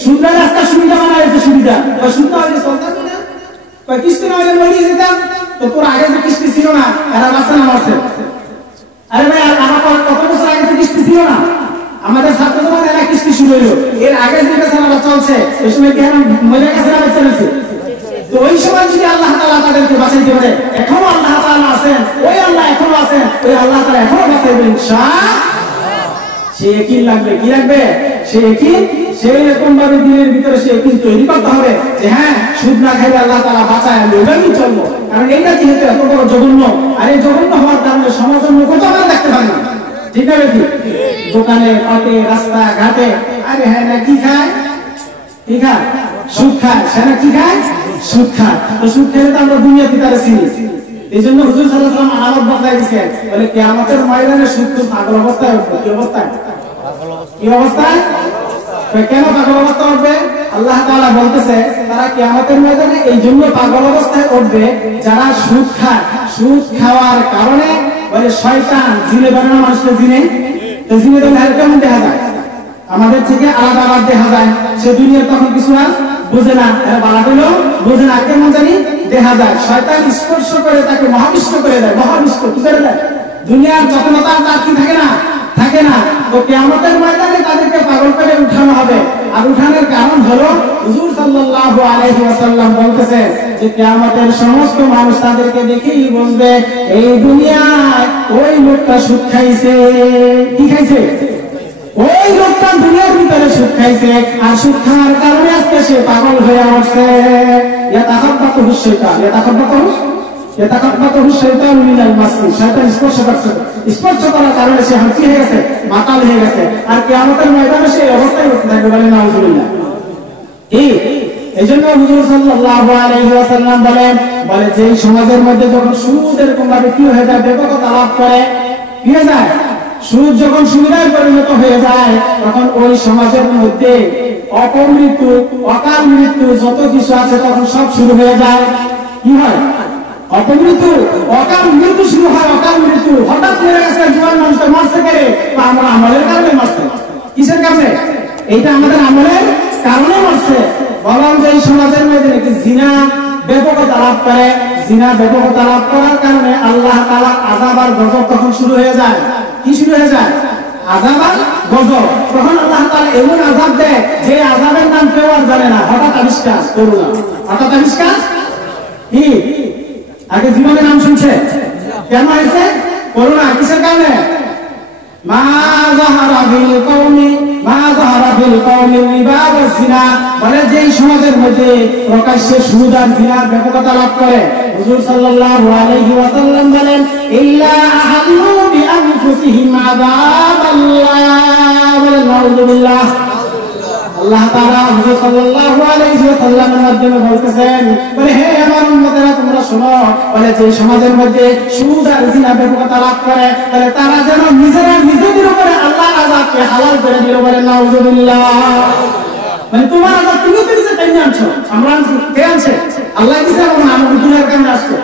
সুদরা আজকে সুবিধা বানাইছে, সুবিধা বা সুদরা হয়ে চলতেছে না, কয় কিস্তি না হলে মরিয়ে যেতাম, তো তোর আগে যে কিস্তি ছিল না এরা বাঁচা না মারছে। আরে ভাই আমার কত বছর আগে যে কিস্তি ছিল না, আমাদের ছাত্র জীবন এরা কিস্তি শুরু হইলো, এর আগে যে বেচারা চলছে ওই সময় কেন মরে গেছে না বেঁচে রয়েছে? তো ওই সময় যদি আল্লাহ তাআলা তাদেরকে বাঁচাইতে পারে, এখনো আল্লাহ তাআলা আছেন, ওই আল্লাহ এখনো আছেন, ওই আল্লাহ তাআলা এখনো বাঁচাইবেন ইনশাআল্লাহ। সে একই লাগবে, কি লাগবে? সে একই, সেই রকম ভাবে দিনের ভিতরে সে একই তৈরি করতে হবে যে হ্যাঁ সুদ না খাইলে আল্লাহ তাআলা বাঁচায়, আমি ওইভাবেই চলবো। কারণ এইটা যেহেতু এত বড় জঘন্য, আর এই জঘন্য হওয়ার কারণে সমাজের মুখ তো আমরা দেখতে পারি না, ঠিক আছে? দোকানে পাটে রাস্তা ঘাটে আরে হ্যাঁ না কি খায়, কি খায়? সুদ খায়। সেটা কি খায়? সুদ খায়। তো সুদ খেলে তো আমরা দুনিয়াতে তারা চিনি। এই জন্য হুজুর সাল্লাল্লাহু আলাইহি ওয়াসাল্লাম আলামত বদলাই দিয়েছেন, বলে কিয়ামতের ময়দানে সুদ তো পাগল অবস্থায় উঠবে। কি অবস্থায়? কি অবস্থায়? কেন পাগল অবস্থা উঠবে? আল্লাহ তাআলা বলতেছে তারা কিয়ামতের ময়দানে এই জন্য পাগল অবস্থায় উঠবে যারা সুদ খায়। সুদ খাওয়ার কারণে বলে শয়তান জিনে বানানো মানুষকে জিনে, তো জিনে তো কেমন দেখা যায়, আমাদের থেকে আলাদা আলাদা দেখা যায়। সে দুনিয়া তখন কিছু না বুঝে না, বালা হইলো বুঝে না, কেমন জানি দেখা যায়। শয়তান স্পর্শ করে তাকে মহাবিষ্ট করে দেয়। মহাবিষ্ট কি করে দেয়? দুনিয়ার যতনতা তার কি থাকে না, থাকে না। তো কিয়ামতের ময়দানে তাদেরকে পাগল করে উঠানো হবে। আর উঠানোর কারণ হলো হুজুর সাল্লাল্লাহু আলাইহি ওয়াসাল্লাম বলতেছে যে কিয়ামতের সমস্ত মানুষ তাদেরকে দেখেই বুঝবে এই দুনিয়ায় ওই লোকটা সুদ খাইছে। কি খাইছে? ওই লোকটা দুনিয়ার ভিতরে সুদ খাইছে, আর সুদ খাওয়ার কারণে আজকে সে পাগল হয়ে আসছে। ইয়াতাখাব্বাতুহু শাইতান, ইয়াতাখাব্বাতুহু শাইতান মিনাল মাসি, শয়তান স্পর্শ করছে, স্পর্শ করার কারণে সে হাঁচি হয়ে গেছে, মাতাল হয়ে গেছে। আর কিয়ামতের ময়দানে সেই অবস্থায় উঠতে থাকবে। বলে নাউজুবিল্লাহ। এই জন্য হুজুর সাল্লাল্লাহু আলাইহি ওয়াসাল্লাম বলে যে সমাজের মধ্যে যখন সুদ এরকম ভাবে কি হয়ে যায়, ব্যাপকতা লাভ করে, কি হয়ে যায়, সুদ যখন সুবিধায় পরিণত হয়ে যায়, তখন ওই সমাজের মধ্যে অপমৃত্যু, অকাল মৃত্যু যত কিছু আছে তখন সব শুরু হয়ে যায়। কি হয়? অপমৃত্যু, অকাল মৃত্যু শুরু হয়। অকাল মৃত্যু হঠাৎ মরে গেছে জোয়ান মানুষটা, মারছে কে? আমরা আমলের কারণে মারছে। কিসের কারণে? এইটা আমাদের আমলের কারণে মারছে। বললাম যে এই সমাজের মধ্যে নাকি জিনা ব্যাপকতা লাভ করে, জিনা ব্যাপকতা লাভ করার কারণে আল্লাহ তাআলা আযাব আর গজব তখন শুরু হয়ে যায়। কি শুরু হয়ে যায়? আযাব আর গজব। তখন আল্লাহ তাআলা এমন আযাব দেয় যে আযাবের নাম কেউ আর জানে না। হঠাৎ আবিষ্কার করুণা, হঠাৎ আবিষ্কার। কি আগে জীবনের নাম শুনছে? কেন হয়েছে? করুণা। কিসের কারণে? মা যাহারা বিল কওমি, মা যাহারা বিল কওমি রিবা ওয়া জিনা, বলে যে সমাজের মধ্যে প্রকাশ্যে সুদ আর জিনার ব্যাপকতা লাভ করে, হুজুর সাল্লাল্লাহু আলাইহি ওয়াসাল্লাম বলেন ইল্লা আহাল্লু বিআনফুসিহিম আযাবাল্লাহ। বলে নাউযুবিল্লাহ। আল্লাহ তাআলা হুজুর সাল্লাল্লাহু আলাইহি ওয়াসাল্লামের মাধ্যমে বলতেছেন, বলে হে আমার উম্মতেরা তোমরা শোনো, বলে যে সমাজের মধ্যে সুদ আর জিনা ব্যাপকতা লাভ করে, বলে তারা যেন নিজেরা নিজেদের উপরে আল্লাহর আযাবকে হালাল করে দিল। বলে নাউযুবিল্লাহ। মানে তোমার আযাব তুমি তো নিজে টেনে আনছো, আমরা কে আনছে? আল্লাহ দিছে, আমাদের গুনাহের কারণে আসছে।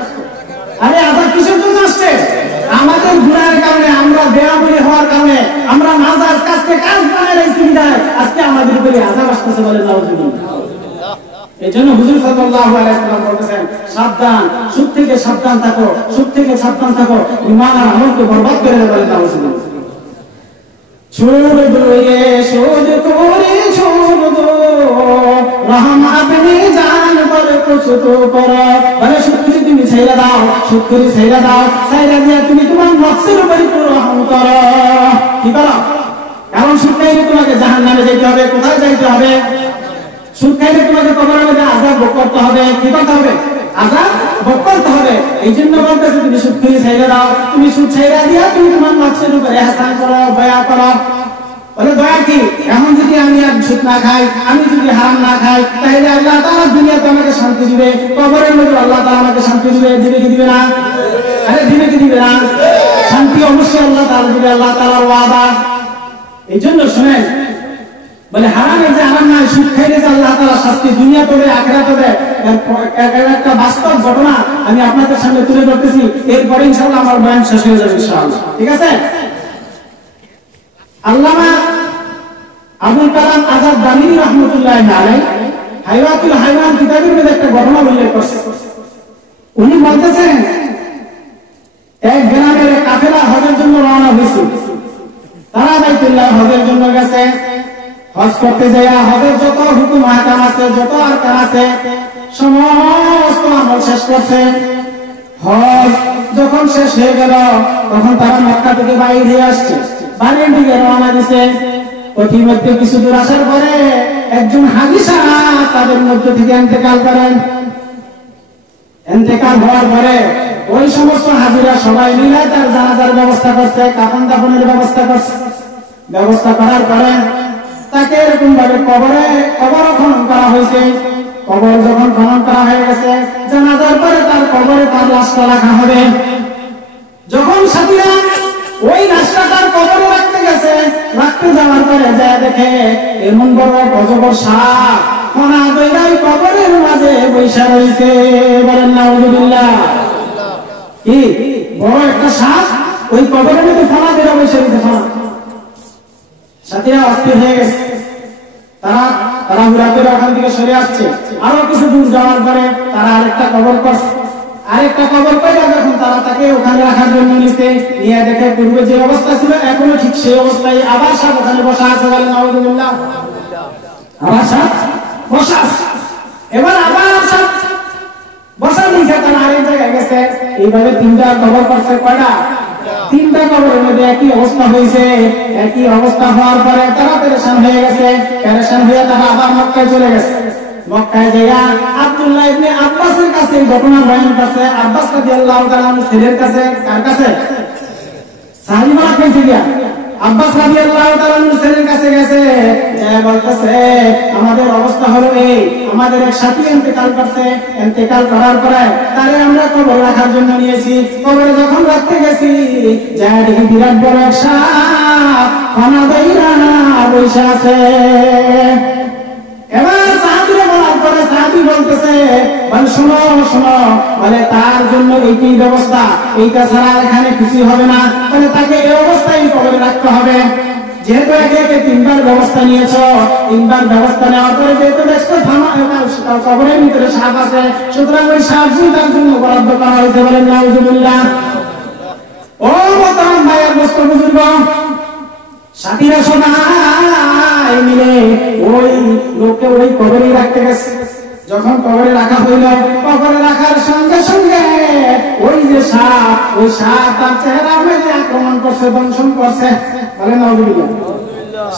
আরে আযাব কিসের জন্য আসছে? আমাদের গুনাহের কারণে, আমরা বেয়ামুলি হওয়ার কারণে, আমরা নাজায়েজ কাজ থেকে কাজ বানায় রাখছি বিধায় আজকে আমাদের উপরে আযাব আসতেছে। বলে নাউযুবিল্লাহ। এজন্য হুজুর সাল্লাল্লাহু আলাইহি ওয়াসাল্লাম বলেছেন সাবধান, সুদ থেকে সাবধান থাকো, সুদ থেকে সাবধান থাকো, ঈমান আর আমলকে বরবাদ করে দেবে। বলে নাউযুবিল্লাহ। छोड़ दो ये शोध कोरी छोड़ दो, रहम अपनी जान पर कुछ तो करो। বলে শুকরি তুমি ছেড়ে দাও, শুকরি ছেড়ে দাও, ছেড়ে দিয়ে তুমি তোমার নফসের উপর একটু রহম করো। কি করো? কারণ সুদ খাইলে তোমাকে জাহান্নামে যেতে হবে। কোথায় যাইতে হবে? সুদ খাইলে তোমাকে কবরের মধ্যে আযাব ভোগ করতে হবে। কি করতে হবে? আযাব ভোগ করতে হবে। এই জন্য বলতেছে তুমি সুদ ছেড়ে দাও, তুমি সুদ ছেড়ে দিয়া তুমি তোমার নফসের উপর ইহসান করো, দয়া করো। বলে দয়া কি? এখন যদি আমি আর সুদ না খাই, আমি যদি হারাম না খাই, তাহলে আল্লাহ তাআলা দুনিয়াতে আমাকে শান্তি দিবে, কবরের মধ্যে আল্লাহ তাআলা আমাকে শান্তি দিবে। দিবে কি দিবে না? আরে দিবে কি দিবে না? শান্তি অবশ্যই আল্লাহ তাআলা দিবে, আল্লাহ তাআলার ওয়াদা। এই জন্য শুনেন, বলে হারামে যে হারাম না, সুদ খাইলে যে আল্লাহ তাআলা শাস্তি দুনিয়া তবে আখিরাতে দেয়, একটা বাস্তব ঘটনা আমি আপনাদের সামনে তুলে ধরতেছি, এরপরে ইনশাআল্লাহ আমার বয়ান শেষ হয়ে যাবে ইনশাআল্লাহ। ঠিক আছে? আল্লামা আবুল কালাম আজাদ দামিনী রাহমাতুল্লাহি আলাইহি হায়াতুল হায়াওয়ান কিতাবের মধ্যে একটা ঘটনা উল্লেখ করেছেন। উনি বলতেছেন, এক গ্রামের কাফেলা হজের জন্য রওনা হয়েছে। তারা বাইতুল্লাহ হজের জন্য গেছে। হজ করতে যায় হজের যত হুকুম আহকাম আছে, যত আরকান আছে, সমস্ত আমল শেষ করছে। হজ যখন শেষ হয়ে গেল, তখন তারা মক্কা থেকে বাইরে হয়ে আসছে, বাড়ির দিকে রওনা দিছে। অতিমধ্যে কিছু দূর আসার পরে একজন হাজী সাহেব তাদের মধ্যে থেকে ইন্তেকাল করেন। ইন্তেকাল হওয়ার পরে ওই সমস্ত হাজিরা সবাই মিলে তার জানাজার ব্যবস্থা করছে, কাফন দাফনের ব্যবস্থা করছে। ব্যবস্থা করার পরে তাকে এরকম ভাবে কবর খনন করা হয়েছে। কবর যখন খনন করা হয়ে গেছে, জানাজার পরে তার কবরে তার লাশটা রাখা হবে। যখন সাথীরা ওই লাশটা তার কবরে রাখতে গেছে, রাখতে যাওয়ার পরে যা দেখে এমন বড় এক অজগর সাপ ফনা দইরাই কবরের মাঝে বৈশা রয়েছে। বলেন নাউযুবিল্লাহ। কি বড় একটা সাপ ওই কবরের মধ্যে ফনা দইরা বৈশা রয়েছে। সাথীরা অস্থির হয়ে গেছে। তারা ঘুরা করে ওখান থেকে সরে আসছে। আরো কিছু দূর যাওয়ার পরে তারা আরেকটা কবর করছে। আরেকটা কবর করে যখন তারা তাকে ওখানে রাখার জন্য নিছে, নিয়ে দেখে পূর্বে যে অবস্থা ছিল এখনো ঠিক সেই অবস্থায় আবার সাপ ওখানে বসা আছে। বলেন নাউযুবিল্লাহ। আবার সাপ বসা আছে। এবার আবার সাপ বসা নিয়ে তারা আরেক জায়গায় গেছে। এইভাবে তিনটা কবর করছে। কয়টা? তিনটা কবরের মধ্যে একই অবস্থা হয়েছে। একই অবস্থা হওয়ার পরে তারা পেরেশান হয়ে গেছে। পেরেশান হয়ে তারা আবার মক্কায় চলে গেছে। মক্কায় যাইয়া আব্দুল্লাহ ইবনে আব্বাসের কাছে ঘটনা বয়ান করছে। আব্বাস রাদিয়াল্লাহু তাআলা ছেলের কাছে, কার কাছে? সালিমা কাছে গিয়া আব্বাস রাদিয়াল্লাহু তাআলা ছেলের কাছে গেছে। বলতেছে, আমাদের অবস্থা হলো এই, আমাদের এক সাথী ইন্তেকাল করছে। ইন্তেকাল করার পরে তারে আমরা কবর রাখার জন্য নিয়েছি। কবরে যখন রাখতে গেছি, যায় দেখি বিরাট বড় এক সাপ ফনা দইরা বৈশা আছে। এবার সাহাবীরা বলার পরে সাহাবী বলতেছে, বলে শোনো শোনো, বলে তার জন্য এইটাই ব্যবস্থা, এইটা ছাড়া এখানে কিছু হবে না। বলে তাকে এই অবস্থায় কবরে রাখতে হবে। যেহেতু একে তিনবার ব্যবস্থা নিয়েছ, তিনবার ব্যবস্থা নেওয়ার পরে যেহেতু দেখছো কবরের ভিতরে সাপ আছে, সুতরাং ওই সাপ তার জন্য বরাদ্দ করা হয়েছে। বলেন নাউযুবিল্লাহ। ও মোহতারাম ভাই আর দোস্ত বুজুর্গ, সাথীরা সবাই মিলে ওই লোককে ওই কবরে রাখতে গেছে। যখন কবরে রাখা হইল, কবরে রাখার সঙ্গে সঙ্গে ওই যে সাপ, ওই সাপ তার চেহারা মধ্যে আক্রমণ করছে, দংশন করছে। বলে নাউযুবিল্লাহ।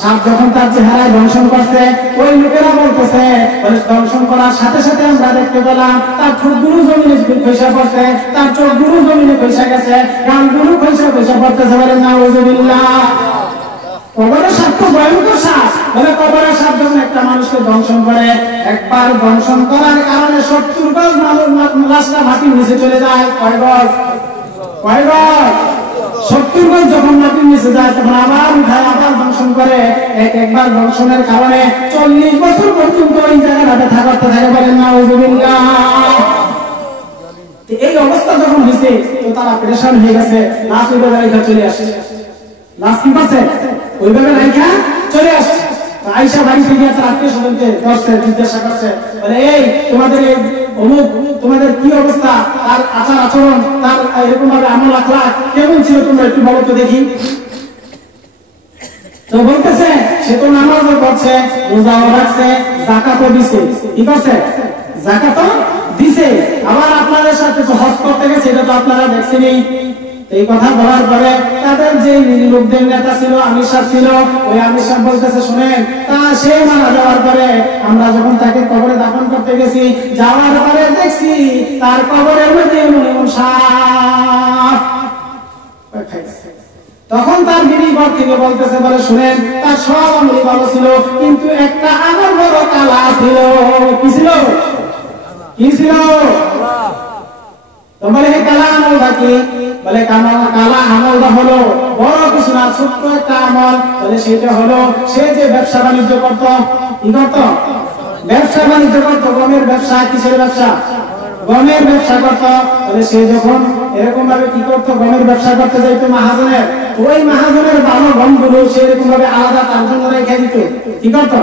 সাপ যখন তার চেহারায় দংশন করছে, ওই লোকেরা বলতেছে, বলে দংশন করার সাথে সাথে আমরা দেখতে পেলাম তার ঠোঁটগুলো জমিনে খসে পড়ছে, তার চোখগুলো জমিনে খসে গেছে, গানগুলো খসে পড়তেছে। বলে নাউযুবিল্লাহ। কবরের সাপ তো ভয়ঙ্কর সাপ। বলে কবরের সাপ যখন একটা মানুষকে দংশন করে, একবার দংশন করার কারণে 70 গজ লাশটা মাটির নিচে চলে যায়। কয় গজ? 70 গজ যখন মাটির নিচে যায়, তখন আবার উঠায় আবার দংশন করে। একবার দংশনের কারণে 40 বছর পর্যন্ত ওই জায়গাটাতে থাকতে থাকে। বলেন নাউযুবিল্লাহ। এই অবস্থা যখন হয়েছে, তো তারা পেরেশান হয়ে গেছে। লাশ ওইভাবে রেখা চলে আসছে। লাশ কি করছে? ওইভাবে রেখা চলে আসছে। আয়েশা বাড়ি থেকে তার আত্মীয় স্বজনকে করছে, জিজ্ঞাসা করছে, বলে এই তোমাদের এই অমুক, তোমাদের কি অবস্থা, তার আচার আচরণ, তার এরকম ভাবে আমল আখলাক কেমন ছিল, তোমরা একটু বলো তো দেখি। তো বলতেছে, সে তো নামাজও পড়ছে, রোজাও রাখছে, যাকাতও দিছে। কি করছে? যাকাতও দিছে। আবার আপনাদের সাথে তো হজ করতে গেছে, এটা তো আপনারা দেখছেনই। এই কথা বলার পরে তাদের যে লোকদের নেতা ছিল, আমির সাহেব ছিল, ওই আমির সাহেব বলতেছে, শুনেন, তা সে মারা যাওয়ার পরে আমরা যখন তাকে কবরে দাফন করতে গেছি, যাওয়ার পরে দেখছি তার কবরের মধ্যে এমন সাপ। তখন তার বিবি ঘর থেকে বলতেছে, বলে শুনেন, তার সব আমলই ভালো ছিল, কিন্তু একটা আমল বড় কালা ছিল। কি ছিল? কি ছিল? তোমার এই কালা আমলটা কি? বলে কালা আমলটা হলো বড় কিছু না, ছোট্ট একটা আমল। বলে সেটা হলো সে যে ব্যবসা বাণিজ্য করত। কি করত? ব্যবসা বাণিজ্য করত। গমের ব্যবসা। কিসের ব্যবসা? গমের ব্যবসা করত, তাহলে সে যখন এরকম ভাবে কি করতো, গমের ব্যবসা করতে যাইতো মাহাজনের, ওই মাহাজনের ভালো গমগুলো সে এরকম ভাবে আলাদা তার জন্য রেখে দিত। কি করতো,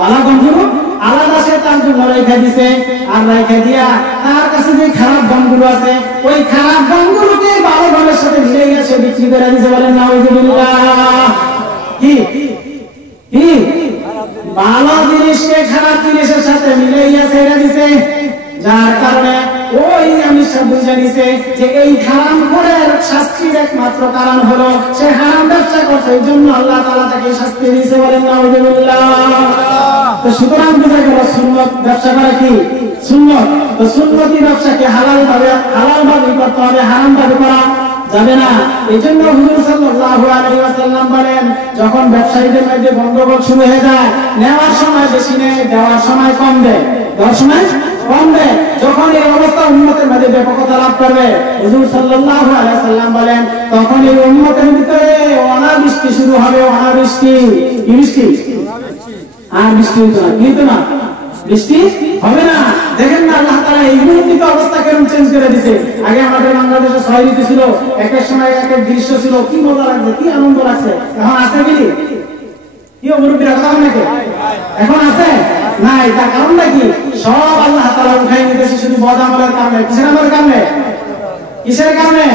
ভালো গমগুলো আলাদা সে তার জন্য রেখে দিছে। আর রেখে দিয়া তার কাছে যে খারাপ গমগুলো আছে, ওই খারাপ গমগুলোকে ভালো গমের সাথে মিলে গেছে বিক্রি করে দিছে। বলেন নাউজুবিল্লাহ। কি কি ভালো জিনিসকে খারাপ জিনিসের সাথে মিলাইয়া ছেড়ে দিছে, যার কারণে ওই আমি সব বুঝে নিছে যে এই হারাম করার শাস্তির একমাত্র কারণ হলো সে হারাম ব্যবসা করছে, এই জন্য আল্লাহ তাআলা তাকে শাস্তি দিয়েছে। বলেন নাউজুবিল্লাহ। তো সুতরাং বুঝা গেল সুন্নত ব্যবসা করা কি সুন্নত। তো সুন্নতি ব্যবসাকে হালাল ভাবে করতে হবে, হারাম ভাবে করা যাবে না। এই জন্য হুজুর সাল্লাল্লাহু আলাইহি ওয়াসাল্লাম বলেন, যখন ব্যবসায়ীদের মধ্যে গন্ডগোল শুরু হয়ে যায়, নেওয়ার সময় বেশি নেয়, দেওয়ার সময় কম দেয়, দেওয়ার সময় কম দেয়। যখন এই অবস্থা উম্মতের মধ্যে ব্যাপকতা লাভ করবে, হুজুর সাল্লাল্লাহু আলাইহি ওয়াসাল্লাম বলেন, তখন এই উম্মতের ভিতরে অনাবৃষ্টি শুরু হবে। অনাবৃষ্টি কি বৃষ্টি? আর বৃষ্টি হতো না, কি হতো না, বৃষ্টি হবে না। দেখেন না আল্লাহ তাআলা এই মুহূর্তে অবস্থা কেমন চেঞ্জ করে দিয়েছে। আগে আমাদের বাংলাদেশে 6 ঋতু ছিল, এক এক সময় এক এক দৃশ্য ছিল, কি মজা লাগছে, কি আনন্দ লাগছে। এখন আছে কি? কি মুরব্বিরা কথা বলেন নাকি? এখন আছে নাই। তার কারণটা কি? সব আল্লাহ তাআলা উঠাই নিতেছে শুধু বদ আমলের কারণে। কিসের আমলের কারণে? কিসের কারণে?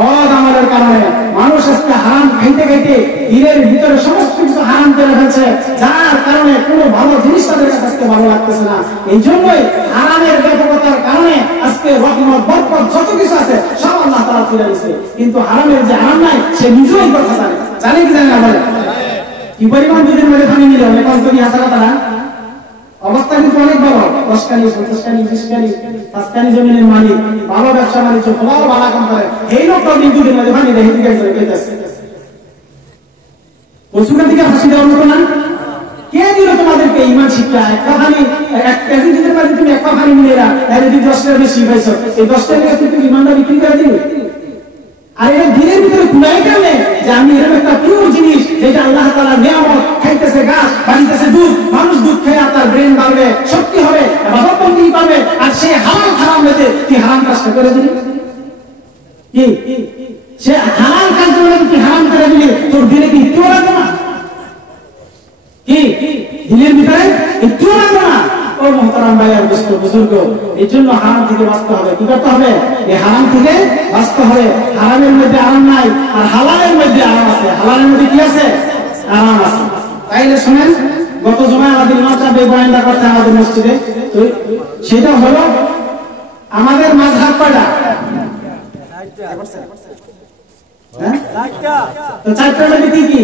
বদ আমলের কারণে। মানুষ আজকে হারাম খাইতে খাইতে দিনের ভিতরে সমস্ত কিছু হারাম করে ফেলছে, যার কারণে কোনো ভালো জিনিস তাদের কাছে আজকে ভালো লাগতেছে না। এই জন্যই হারামের ব্যাপকতার কারণে আজকে রহমত বরকত যত কিছু আছে সব আল্লাহ তাআলা তুলে দিয়েছে, কিন্তু হারামের যে হারাম নাই সে নিজেই কথা জানে। জানে কি জানে না? বলে কি পরিমাণ দুধের মধ্যে পানি নিল এখন তো কি আসা কথা না? অবস্থা কিন্তু অনেক বড়। 10 কানি 50 কানি 20 কানি 5 কানি জমিনের মালিক, ভালো ব্যবসা বাণিজ্য ভালো ভালো কাম করে, এই লোকটাও কিন্তু দুধের মধ্যে পানি রেখে দিয়েছে। পশুখান থেকে ফাঁসি দেওয়ার মতো না? কে দিল তোমাদেরকে ইমান শিক্ষা? একটা পানি, এক কেজি দুধের মধ্যে তুমি একটা পানি মিলে যদি 10 টাকা বেশি পাইছো, এই 10 টাকা তুমি ইমানটা বিক্রি করে দিবে। আর এটা দিনের ভিতরে কুলাই গেলে যে আমি এরকম একটা পিওর জিনিস যেটা আল্লাহ তাআলা নিয়ামত, খাইতেছে গাছ, বাড়িতেছে দুধ, মানুষ দুধ খেয়ে তার ব্রেন বাড়বে, শক্তি হবে, ইবাদত করতে পারবে। আর সে হালাল হারাম মেতে কি হারাম কাজটা করে দিলি? কি সে হালাল কাজ করে কি হারাম করে দিলি? তোর দিনে কি একটু লাগবে না? কি দিনের ভিতরে একটু লাগবে না? ও মুহতারাম ভাই আর বুজুর্গ, এই জন্য হারাম থেকে বাঁচতে হবে। কি করতে হবে? এই হারাম থেকে বাঁচতে হবে। হারামের মধ্যে আরাম নাই, আর হালালের মধ্যে আরাম আছে। হালালের মধ্যে কি আছে? আরাম আছে। তাইলে শুনেন, গত জুমায় আমাদের ইমাম সাহেব বয়ানটা করতে আমাদের মসজিদে, তো সেটা হলো আমাদের মাযহাব কয়টা? তো চারটার মধ্যে কি কি?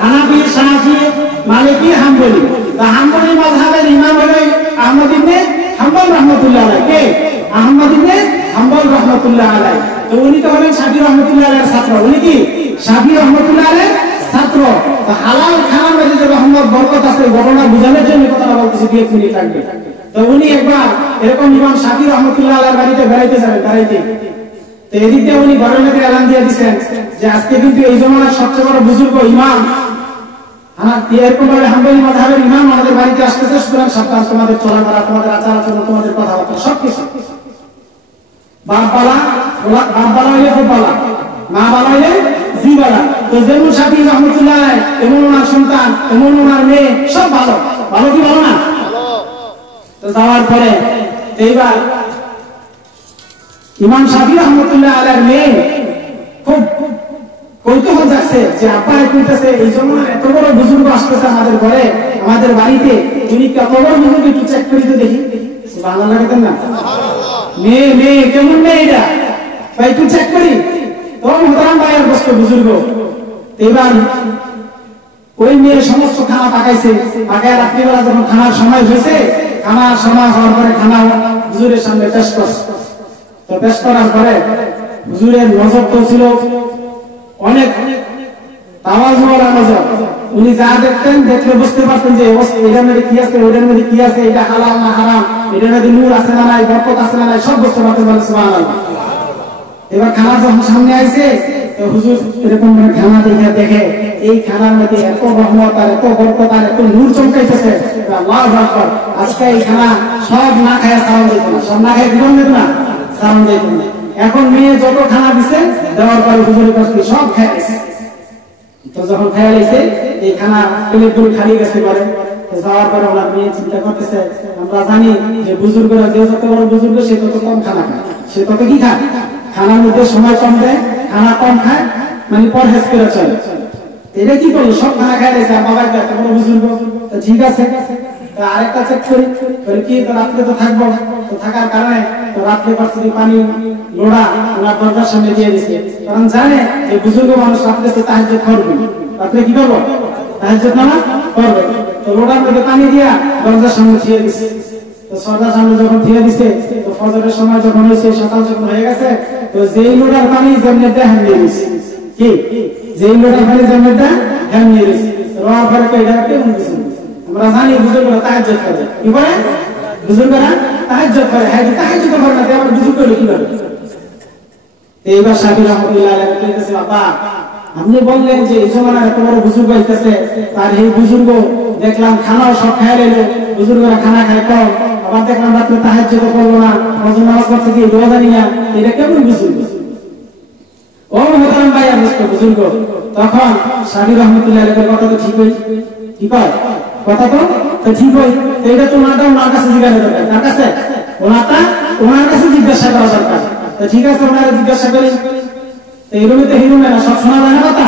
হানাফি, শাফি, মালিকি, হাম্বলি। তো হাম্বলি মাযহাবের ইমাম হলো আহমদ ইবনে হাম্বল রাহমাতুল্লাহ আলাইহি। কে? আহমদ ইবনে হাম্বল রাহমাতুল্লাহ আলাইহি। তো উনি তো হলেন শাফি রাহমাতুল্লাহ আলাইহির ছাত্র। উনি কি শাফি রাহমাতুল্লাহ আলাইহির ছাত্র। তো হালাল খাওয়ার মধ্যে যে রহমত বরকত আছে, ঘটনা বোঝানোর জন্য কথাটা বলতেছি, 2 মিনিট লাগবে। তো উনি একবার এরকম ইমাম শাফি রাহমাতুল্লাহ আলাইহির বাড়িতে বেড়াইতে যাবেন, বেড়াইতে। তো এদিকে উনি ঘরের মধ্যে এলান দিয়ে দিচ্ছেন যে আজকে কিন্তু এই জমানার সবচেয়ে বড় বুজুর্গ ইমাম এরকম ভাবে হাম্বলি মাযহাবের ইমাম আমাদের বাড়িতে আসতেছে, সুতরাং সবটা তোমাদের চলাফেরা, তোমাদের আচার আচরণ, তোমাদের কথাবার্তা সবকিছু বাপ বালা হইলে খুব বালা, মা বালা হইলে জি বালা। তো যেমন শাফি রহমতুল্লাহ এমন ওনার সন্তান, এমন ওনার মেয়ে, সব ভালো। ভালো কি ভালো না? তো যাওয়ার পরে এইবার ইমাম শাফি রহমতুল্লাহ আলাইহির মেয়ে খুব কৌতূহল যাচ্ছে যে আব্বা কইতেছে এই জন্য এত বড় বুজুর্গ আসতেছে আমাদের ঘরে, আমাদের বাড়িতে, উনি কত বড় বুজুর্গ একটু চেক করি তো দেখি। ভালো লাগতেন না? মেয়ে মেয়ে কেমন মেয়ে এটা ভাই, একটু চেক করি। তো মুহতারাম ভাই আর বসতো বুজুর্গ। এবার ওই মেয়ে সমস্ত খানা পাকাইছে, পাকায় রাত্রিবেলা যখন খানার সময় হয়েছে, খানার সময় হওয়ার পরে খানা হুজুরের সামনে পেশ করছে। তো পেশ করার পরে হুজুরের নজর তো ছিল অনেক তাওয়াজুওয়ালা নজর। উনি যা দেখতেন, দেখলে বুঝতে পারতেন যে এটার মধ্যে কি আছে, ওটার মধ্যে কি আছে, এটা হালাল না হারাম, এটার মধ্যে নূর আছে না নাই, বরকত আছে না নাই, সব বুঝতে পারতেন। সুবহানাল্লাহ। এবার খানা যখন সামনে আইছে, তো হুজুর এরকম খানা দেখে এই খানার মধ্যে এত রহমত আর এত বরকত আর এত নূর চমকাইতেছে, আল্লাহু আকবার। আজকে এই খানা সব না খায় সালাম দিত না, সব না খায় জীবন দিত না, সালাম দিত না। এখন মেয়ে যত খানা দিছে দেওয়ার পরে হুজুরের কাছে সব খাইছে। তো যখন খেয়ে গেছে এই খানা প্লেটগুলো খালি গেছে পরে, তো যাওয়ার পরে ওনার মেয়ে চিন্তা করতেছে, আমরা জানি যে বুজুর্গরা যে যত বড় বুজুর্গ সে তত কম খানা খায়, সে তত কি খায়, খানার মধ্যে সময় কম দেয়, খানা কম খায়, মানে পরহেজ করে চলে। এটা কি করলো, সব খানা খাই দিয়েছে, বাবার এত বড় বুজুর্গ, তো ঠিক আছে। তো আরেকটা চেক করি, কি তো রাত্রে তো থাকবো, তো থাকার কারণে তো রাত্রে পাচ্ছি পানি লোড়া ওনার দরজার সামনে দিয়ে দিচ্ছে, কারণ জানে যে বুজুর্গ মানুষ রাত্রে তো তাহাজ্জুদ করবে, রাত্রে কি করবো, তাহাজ্জুদ নামাজ করবে। তো লোড়ার মধ্যে পানি দিয়া দরজার সামনে দিয়ে দিচ্ছে। তো দরজার সামনে যখন দিয়ে দিচ্ছে, তো ফজরের সময় যখন হয়েছে, সকাল যখন হয়ে গেছে, তো যেই লোড়ার পানি জমিতে হ্যাঁ দিয়ে দিচ্ছে, কি যেই লোড়ার পানি জমিতে হ্যাঁ দিয়ে দিচ্ছে, রোয়ার পরে তো এটা কেমন কিছু আমরা জানি বুজুর্গরা তাহাজ্জুদ করে, কি করে বুজুর্গরা তাহাজ্জুদ করে, হ্যাঁ তাহাজ্জুদ করে না, আমার বুজুর্গ হলো কি করে। এইবার শাফি রহমাতুল্লাহ আলাইহি বলতেছে, বাবা আপনি বললেন যে এই জমানার এত বড় বুজুর্গ হইতেছে, আর এই বুজুর্গ দেখলাম খানাও সব খায় রইল, বুজুর্গরা খানা খায় কম, আবার দেখলাম রাত্রে তাহাজ্জুদ করলো না, ফজর নামাজ পড়তে গিয়ে রোজা নিয়া, এটা কেমন বুজুর্গ। ও মোহতারাম ভাই আর বুজুর্গ, তখন শাফি রহমাতুল্লাহ আলাইহি কথা তো ঠিক হইছে, কি কয় কথা তো ঠিক হয়, এটা তো ওনার কাছে জিজ্ঞাসা দরকার, কার কাছে, ওনার কাছে জিজ্ঞাসা করা দরকার। তো ঠিক আছে, ওনারা জিজ্ঞাসা করি, তো এরকম তো হিরো না, সব শোনা যায় না কথা।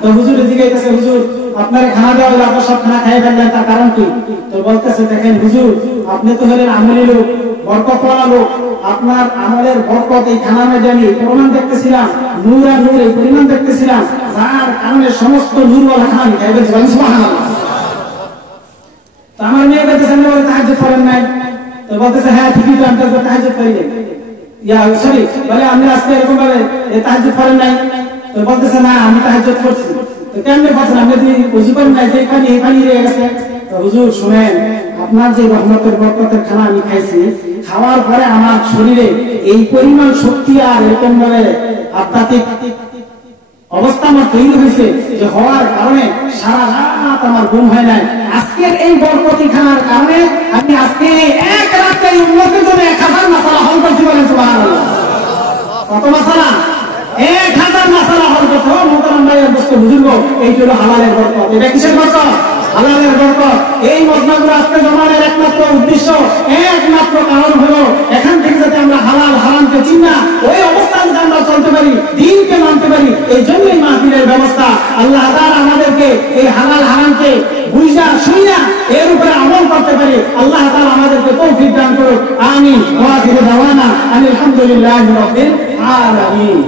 তো হুজুরে জিজ্ঞাসা, হুজুর আপনার খানা দেওয়া হলো, আপনার সব খানা খাই ফেললেন, তার কারণ কি। তো বলতেছে, দেখেন হুজুর আপনি তো হলেন আমলি লোক, বরকতওয়ালা লোক, আপনার আমলের বরকত এই খানার মধ্যে আমি পরিমাণ দেখতেছিলাম, নূর আর নূর এই পরিমাণ দেখতেছিলাম, যার কারণে সমস্ত নূরওয়ালা খানা আমি খাই ফেলছি, সুবহানাল্লাহ। তো আমার মেয়ে বলতেছে, আমি বলে তাহাজ্জুদ করেন নাই, তো বলতেছে হ্যাঁ ঠিকই তো আমি তো তাহাজ্জুদ করি নাই, সরি বলে আপনি আজকে এরকম ভাবে তাহাজ্জুদ করেন নাই। তো বলতেছে না আমি তাহাজ্জুদ করছি। তো কেমনে করছেন, আপনি যদি ওযু করেন নাই, যে পানি এই পানি রয়ে গেছে। তো হুজুর শুনেন, আপনার যে রহমতের বরকতের খানা আমি খাইছি, খাওয়ার পরে আমার শরীরে এই পরিমাণ শক্তি আর এরকম ভাবে আধ্যাত্মিক অবস্থা আমার তৈরি হয়েছে, যে হওয়ার কারণে সারা রাত আমার ঘুম হয় নাই। আজকের এই বরকতি খানার কারণে আমি আজকে এক রাতে উম্মতের জন্য 1000 মাসালা হল করছি, বলেন সুবহানাল্লাহ। কত মাসালা, 1000 মাসালা হল করছে। ও মোহতারাম ভাই আর দোস্ত বুজুর্গ, এইটা হলো হালালের বরকত। এটা কিসের বরকত, হালালের বরকত। এই মজমাগুলো আজকে জমানের একমাত্র উদ্দেশ্য, একমাত্র কারণ হলো এখান থেকে যাতে আমরা হালাল হারামকে চিনা, ওই অবস্থান আমরা চলতে পারি, দ্বীনকে মানতে পারি। এই জন্যই মাহফিলের ব্যবস্থা। আল্লাহ তাআলা আমাদেরকে এই হালাল হারামকে বুঝা শুনা এর উপরে আমল করতে পারি। আল্লাহ তাআলা আমাদেরকে তৌফিক দান করুন, আমিন। ওয়া আখিরু দাওয়ানা আলহামদুলিল্লাহি রাব্বিল আলামিন।